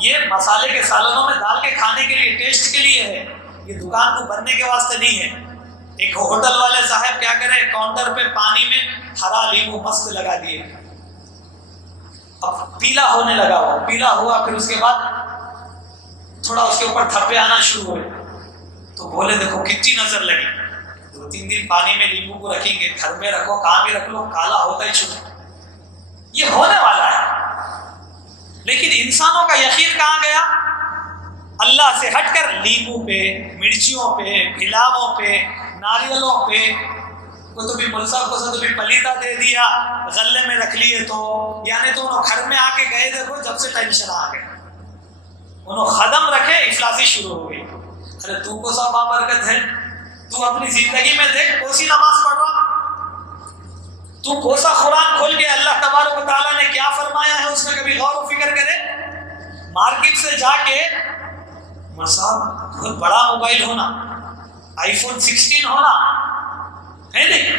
یہ مسالے کے سالنوں میں ڈال کے کھانے کے لیے، ٹیسٹ کے لیے ہے، یہ دکان کو بننے کے واسطے نہیں ہے۔ ایک ہوٹل والے صاحب کیا کرے، کاؤنٹر پہ پانی میں ہرا لیمو مست لگا دیے، اب پیلا ہونے لگا، وہ پیلا ہوا، پھر اس کے بعد تھوڑا اس کے اوپر تھپے آنا شروع ہوئے تو بولے دیکھو کتنی نظر لگی، 2-3 دن پانی میں لیمو کو رکھیں گے، گھر میں رکھو، کہاں بھی رکھ لو، کالا ہوتا ہی چھوٹا، یہ ہونے والا ہے۔ لیکن انسانوں کا یقین کہاں گیا؟ اللہ سے ہٹ کر لیمو پہ، مرچیوں پہ، بھلاووں پہ، ناریلوں پہ۔ کوئی تو بھی ملسا کو تو بھی پلیتا دے دیا، غلے میں رکھ لیے تو، یعنی تو انہوں گھر میں آ کے گئے دیکھو جب سے ٹینشن آ گئے، انہوں قدم رکھے افلاسی شروع ہو گئی۔ ارے تو کو سا بابرکت ہے، تو اپنی زندگی میں دیکھ کوسی نماز پڑھ رہا، تو کوسا قرآن کھول کے اللہ تبارک و تعالیٰ نے کیا فرمایا ہے اس میں کبھی غور و فکر کرے؟ مارکیٹ سے جا کے صاحب بہت بڑا موبائل ہونا، آئی فون 16 ہونا ہے نہیں،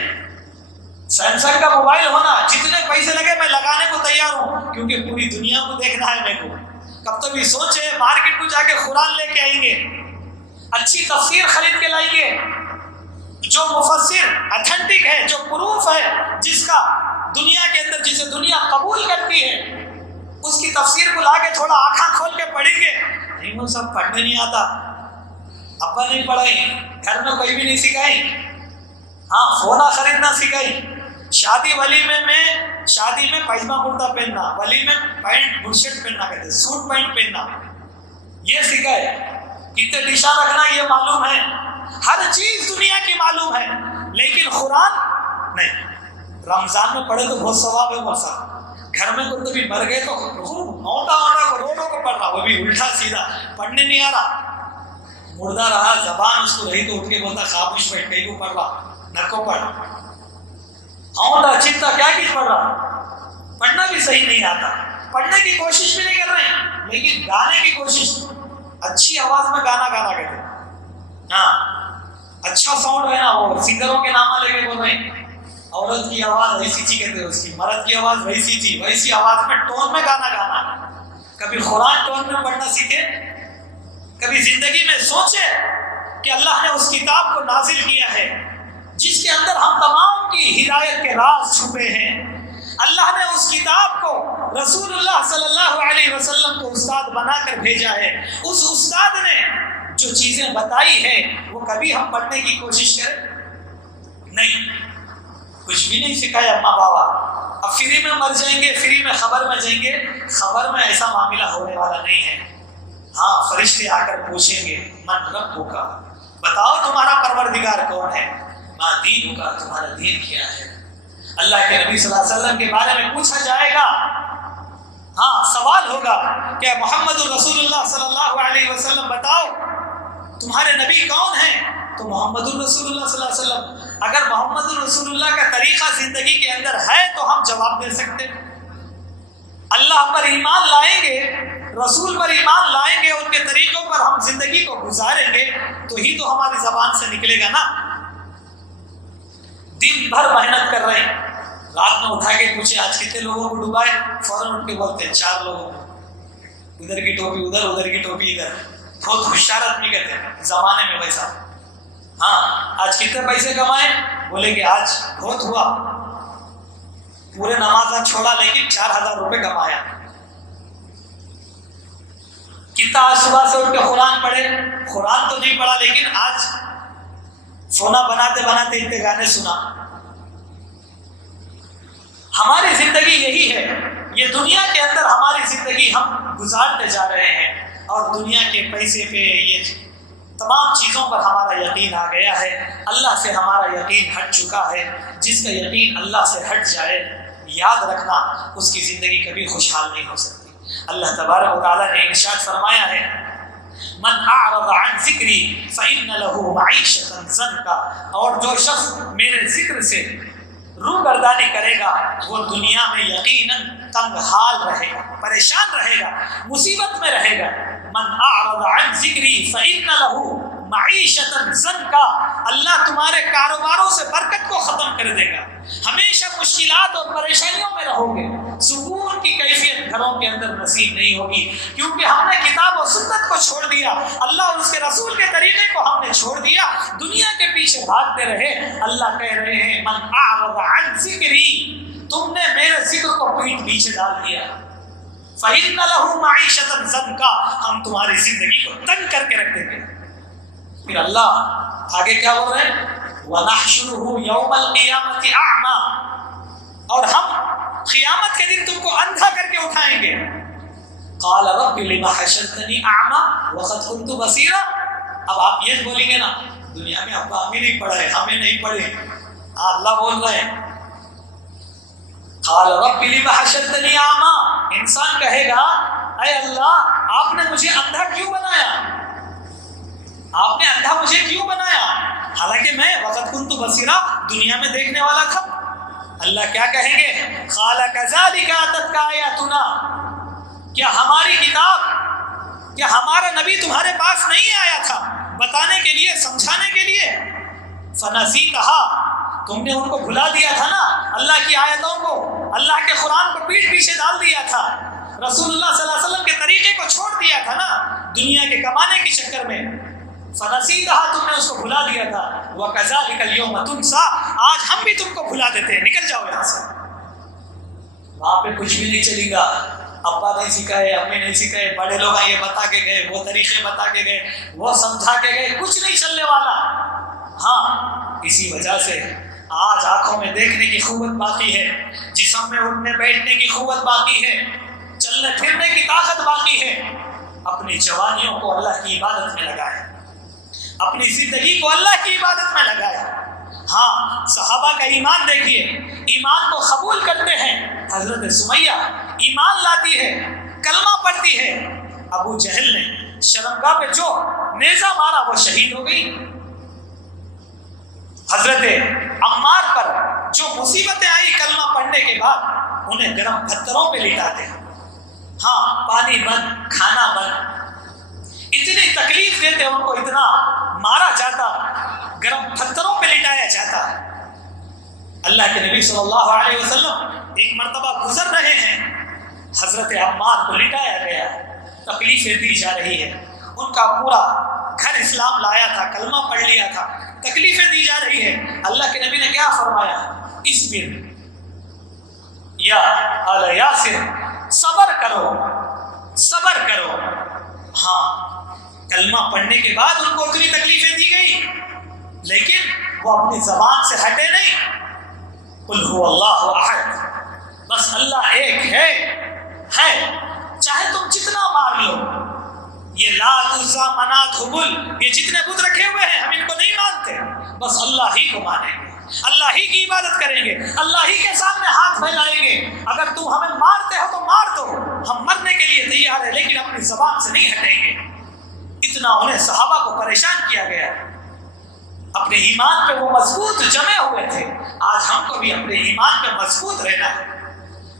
سیمسنگ کا موبائل ہونا، جتنے پیسے لگے میں لگانے کو تیار ہوں، کیونکہ پوری دنیا کو دیکھنا ہے میرے کو۔ کب تو بھی سوچے مارکیٹ کو جا کے قرآن لے کے آئیں گے، اچھی تفسیر خرید کے لائیں گے، جو مفسر اتھینٹک ہے، جو پروف ہے، جس کا دنیا کے اندر جسے دنیا قبول کرتی ہے، اس کی تفسیر کو لا کے تھوڑا آنکھاں کھول کے پڑھیں گے۔ نہیں وہ سب پڑھنے نہیں آتا، ابا نہیں پڑھائی، گھر میں کوئی بھی نہیں سکھائی، ہاں فونا خریدنا سکھائی، شادی ولیمے میں، شادی میں پائجامہ کرتا پہننا، ولیمے میں پینٹ بل شرٹ پہننا، کہتے سوٹ پینٹ پہننا، یہ سکھائے، کتنے ڈشاں رکھنا یہ معلوم ہے، ہر چیز دنیا کی معلوم ہے، لیکن قرآن نہیں۔ رمضان میں پڑھے تو بہت ثواب ہے موسا، گھر میں کوئی تو بھی مر گئے تو موٹا کو روڈوں کو پڑھ رہا، وہ بھی الٹا سیدھا، پڑھنے نہیں آ رہا، مردہ رہا، زبان اس کو رہی تو اٹھ کے بولتا خاموش بیٹھ کہیں کو پڑھ رہا، نہ کو پڑھ، آؤں چنتا کیا کچھ پڑھ رہا، پڑھنا بھی صحیح نہیں آتا، پڑھنے کی کوشش بھی نہیں کر رہے ہیں، لیکن گانے کی کوشش، اچھی آواز میں گانا گانا کہتے ہیں، ہاں اچھا ساؤنڈ ہے نا، وہ سنگروں کے نام لے کے بول رہے ہیں، عورت کی آواز ایسی تھی کہتے ہیں اس کی، مرد کی آواز ویسی تھی، ویسی آواز میں ٹون میں گانا گانا، کبھی قرآن ٹون میں پڑھنا سیکھے، کبھی زندگی میں سوچے کہ اللہ نے اس کتاب کو نازل کیا ہے جس کے اندر ہم تمام کی ہدایت کے راز چھپے ہیں، اللہ نے اس کتاب کو رسول اللہ صلی اللہ علیہ وسلم کو استاد بنا کر بھیجا ہے، اس استاد نے جو چیزیں بتائی ہیں وہ کبھی ہم پڑھنے کی کوشش کریں نہیں، کچھ بھی نہیں سکھایا ماں بابا، اب فری میں مر جائیں گے، فری میں خبر میں جائیں گے، خبر میں ایسا معاملہ ہونے والا نہیں ہے، ہاں فرشتے آ کر پوچھیں گے من ربک کا، بتاؤ تمہارا پروردگار کون ہے، ما دین کا، تمہارا دین کیا ہے، اللہ کے نبی صلی اللہ علیہ وسلم کے بارے میں پوچھا جائے گا، ہاں سوال ہوگا کہ محمد الرسول اللہ صلی اللہ علیہ وسلم بتاؤ تمہارے نبی کون ہیں، تو محمد الرسول اللہ صلی اللہ علیہ وسلم، اگر محمد الرسول اللہ کا طریقہ زندگی کے اندر ہے تو ہم جواب دے سکتے، اللہ پر ایمان لائیں گے، رسول پر ایمان لائیں گے، ان کے طریقوں پر ہم زندگی کو گزاریں گے تو ہی تو ہماری زبان سے نکلے گا نا۔ دن بھر محنت کر رہے ہیں، رات میں اٹھا کے پوچھے آج کتنے لوگوں کو ڈوبائے، فوراً اٹھ کے بولتے ہیں 4 لوگوں کو، ادھر کی ٹوپی ادھر، ادھر کی ٹوپی ادھر، بہت ہوشیار آدمی کہتے ہیں زمانے میں ویسا، ہاں آج کتنے پیسے کمائے، بولے کہ آج بہت ہوا، پورے نماز چھوڑا لیکن 4000 روپے کمایا، کتنا آج صبح سے اٹھ کے قرآن پڑھے، قرآن تو نہیں پڑھا لیکن آج سونا بناتے بناتے اتنے گانے سنا۔ ہماری زندگی یہی ہے، یہ دنیا کے اندر ہماری زندگی ہم گزارتے جا رہے ہیں، اور دنیا کے پیسے پہ یہ تمام چیزوں پر ہمارا یقین آ گیا ہے، اللہ سے ہمارا یقین ہٹ چکا ہے۔ جس کا یقین اللہ سے ہٹ جائے، یاد رکھنا اس کی زندگی کبھی خوشحال نہیں ہو سکتی۔ اللہ تبارک و تعالیٰ نے ارشاد فرمایا ہے من اعرض عن ذکری فإن له معیشۃ ضنکا، اور جو شخص میرے ذکر سے روگردانی کرے گا وہ دنیا میں یقیناً تنگ حال رہے گا، پریشان رہے گا، مصیبت میں رہے گا۔ من اعرض عن ذکری فإن له معیشتا ضنکا، اللہ تمہارے کاروباروں سے برکت کو ختم کر دے گا، ہمیشہ مشکلات اور پریشانیوں میں رہو گے، سکون کی کیفیت گھروں کے اندر نصیب نہیں ہوگی، کیونکہ ہم نے کتاب و سنت کو چھوڑ دیا، اللہ اور اس کے رسول کے طریقے کو ہم نے چھوڑ دیا، دنیا کے پیچھے بھاگتے رہے۔ اللہ کہہ رہے ہیں من اعرض عن ذکری، تم نے میرے ذکر کو پیٹ پیچھے ڈال دیا، فإن له معیشتا ضنکا، ہم تمہاری زندگی کو تنگ کر کے رکھ دیں گے۔ پھر اللہ آگے کیا بول رہے ہیں؟ وَنَحْشُرُهُ يَوْمَ الْقِيَامَةِ أَعْمَى، اور ہم قیامت کے دن تم کو اندھا کر کے اٹھائیں گے۔ قَالَ رَبِّ لِمَ حَشَرْتَنِي أَعْمَى وَقَدْ كُنْتُ بَصِيرًا، اب آپ یہ بولیں گے نا دنیا میں ابا ہمیں نہیں پڑھے، ہمیں نہیں پڑھے، اللہ بول رہے ہیں قال رب لم حشرتنی اعمی، انسان کہے گا اے اللہ آپ نے مجھے اندھا کیوں بنایا، آپ نے اندھا مجھے کیوں بنایا، حالانکہ میں وقت کنت بصیرا دنیا میں دیکھنے والا تھا۔ اللہ کیا کہیں گے؟ قال کذالک اتتک آیاتنا، کیا ہماری کتاب، کیا ہمارا نبی تمہارے پاس نہیں آیا تھا بتانے کے لیے، سمجھانے کے لیے؟ فنسیتھا، تم نے ان کو بھلا دیا تھا نا، اللہ کی آیتوں کو، اللہ کے قرآن کو پیٹ پیچھے ڈال دیا تھا، رسول اللہ صلی اللہ علیہ وسلم کے طریقے کو چھوڑ دیا تھا نا دنیا کے کمانے کے چکر میں۔ فنسیتھا، تم نے اس کو بھلا دیا تھا۔ وکذالک اليوم تنسیٰ، آج ہم بھی تم کو بھلا دیتے ہیں، نکل جاؤ یہاں سے۔ وہاں پہ کچھ بھی نہیں چلے گا، ابا نہیں سکھائے، امی نہیں سکھائے، بڑے لوگ یہ بتا کے گئے، وہ طریقے بتا کے گئے، وہ سمجھا کے گئے، کچھ نہیں چلنے والا۔ ہاں، اسی وجہ سے آج آنکھوں میں دیکھنے کی قوت باقی ہے، جسم میں اٹھنے بیٹھنے کی قوت باقی ہے، چلنے پھرنے کی طاقت باقی ہے۔ اپنی جوانیوں کو اللہ کی عبادت میں لگائے، اپنی زندگی کو اللہ کی عبادت میں لگائے۔ ہاں، صحابہ کا ایمان دیکھیے، ایمان کو قبول کرتے ہیں۔ حضرت سمیہ ایمان لاتی ہے، کلمہ پڑھتی ہے، ابو جہل نے شرمگاہ پہ جو نیزہ مارا وہ شہید ہو گئی۔ حضرت عمار پر جو مصیبتیں آئی کلمہ پڑھنے کے بعد، انہیں گرم پتھروں پہ لٹاتے، ہاں پانی بند، کھانا بند، اتنی تکلیف دیتے ان کو، اتنا مارا جاتا، گرم پتھروں پہ لٹایا جاتا۔ اللہ کے نبی صلی اللہ علیہ وسلم ایک مرتبہ گزر رہے ہیں، حضرت عمار کو لٹایا گیا، تکلیفیں دی جا رہی ہے، ان کا پورا گھر اسلام لایا تھا، کلمہ پڑھ لیا تھا، تکلیفیں دی جا رہی ہے۔ اللہ کے نبی نے کیا فرمایا؟ اصبر یا آل یاسر، صبر کرو، صبر کرو۔ ہاں، کلمہ پڑھنے کے بعد ان کو اتنی تکلیفیں دی گئی، لیکن وہ اپنی زبان سے ہٹے نہیں۔ قل هو اللہ احد، بس اللہ ایک ہے، چاہے تم جتنا مار لو، یہ لات عزا منات حبل، یہ جتنے بت رکھے ہوئے ہیں ہم ان کو نہیں مانتے، بس اللہ ہی کو مانیں گے، اللہ ہی کی عبادت کریں گے، اللہ ہی کے سامنے ہاتھ پھیلائیں گے۔ اگر تم ہمیں مارتے ہو تو مار دو، ہم مرنے کے لیے تیار ہیں، لیکن اپنی زبان سے نہیں ہٹیں گے۔ اتنا انہیں صحابہ کو پریشان کیا گیا، اپنے ایمان پہ وہ مضبوط جمے ہوئے تھے۔ آج ہم کو بھی اپنے ایمان پہ مضبوط رہنا ہے۔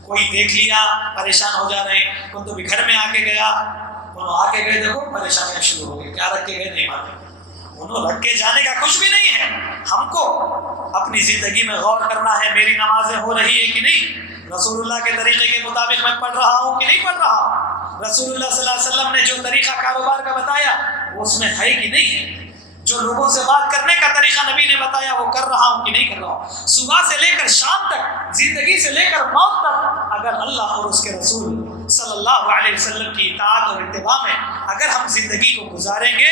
کوئی دیکھ لیا پریشان ہو جا رہے ہیں، کوئی تو بھی گھر میں آ کے گیا، انہوں آ کے گئے، دیکھو پریشانیاں شروع ہو گئی، کیا رکھ کے گئے نہیں معلوم، انہوں رکھ کے جانے کا کچھ بھی نہیں ہے۔ ہم کو اپنی زندگی میں غور کرنا ہے، میری نمازیں ہو رہی ہے کہ نہیں، رسول اللہ کے طریقے کے مطابق میں پڑھ رہا ہوں کہ نہیں پڑھ رہا، رسول اللہ صلی اللہ علیہ وسلم نے جو طریقہ کاروبار کا بتایا وہ اس میں ہے کہ نہیں ہے، جو لوگوں سے بات کرنے کا طریقہ نبی نے بتایا وہ کر رہا ہوں کہ نہیں کر رہا ہوں۔ صبح سے لے کر شام تک، زندگی سے لے کر موت تک، اگر اللہ اور اس کے رسول صلی اللہ علیہ وسلم کی اطاعت اور اتباع میں اگر ہم زندگی کو گزاریں گے،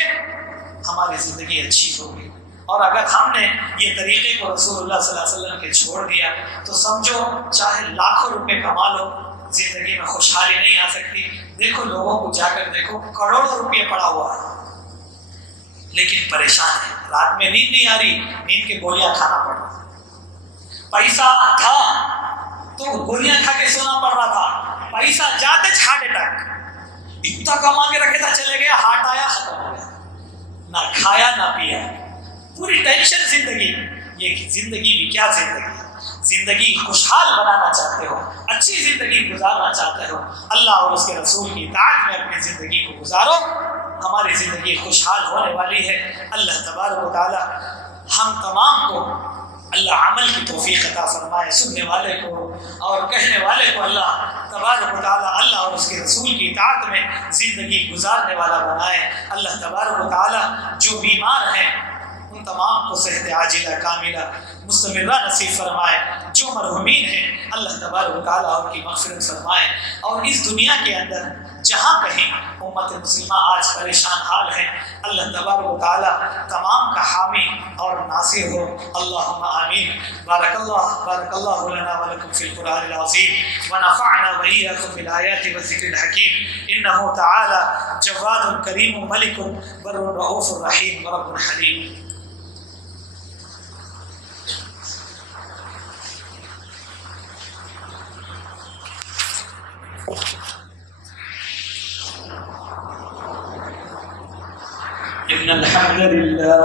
ہماری زندگی اچھی ہوگی۔ اور اگر ہم نے یہ طریقے کو رسول اللہ صلی اللہ علیہ وسلم کے چھوڑ دیا تو سمجھو چاہے لاکھوں روپے کما لو، زندگی میں خوشحالی نہیں آ سکتی۔ دیکھو لوگوں کو جا کر دیکھو، کروڑوں روپے پڑا ہوا ہے لیکن پریشان ہے، رات میں نیند نہیں آ رہی، نیند کی گولیاں کھانا پڑ رہا تھا، پیسہ تھا تو گولیاں کھا کے سونا پڑ رہا تھا، پیسہ جاتے ہارٹ اٹیک، اتنا کما کے رکھے تھا، چلے گیا، ہارٹ آیا، ختم ہو گیا، نہ کھایا نہ پیا، پوری ٹینشن زندگی۔ یہ زندگی بھی کیا زندگی ہے، زندگی خوشحال بنانا چاہتے ہو، اچھی زندگی گزارنا چاہتے ہو، اللہ اور اس کے رسول کی اطاعت میں اپنی زندگی کو گزارو، ہماری زندگی خوشحال ہونے والی ہے۔ اللہ تبارک و تعالی ہم تمام کو اللہ عمل کی توفیق عطا فرمائے، سننے والے کو اور کہنے والے کو اللہ تبارک و تعالی اللہ اور اس کے رسول کی اطاعت میں زندگی گزارنے والا بنائے۔ اللہ تبارک و تعالی جو بیمار ہیں ان تمام کو صحت عاجلہ کاملہ مستمرہ نصیب فرمائے، جو مرحومین ہیں اللہ تبارک و تعالیٰ ان کی مغفرت فرمائے، اور اس دنیا کے اندر جہاں کہیں امت مسلمہ آج پریشان حال ہے اللہ تبارک و تعالیٰ تمام کا حامی اور ناصر ہو، اللہم آمین۔ بارک اللہ لنا ولکم فی القرآن العظیم ونفعنا وإیاکم بالآیات والذکر الحکیم، انہ تعالی جواد کریم ملک بر رؤوف رحیم ورب حلیم۔ إن الحمد لله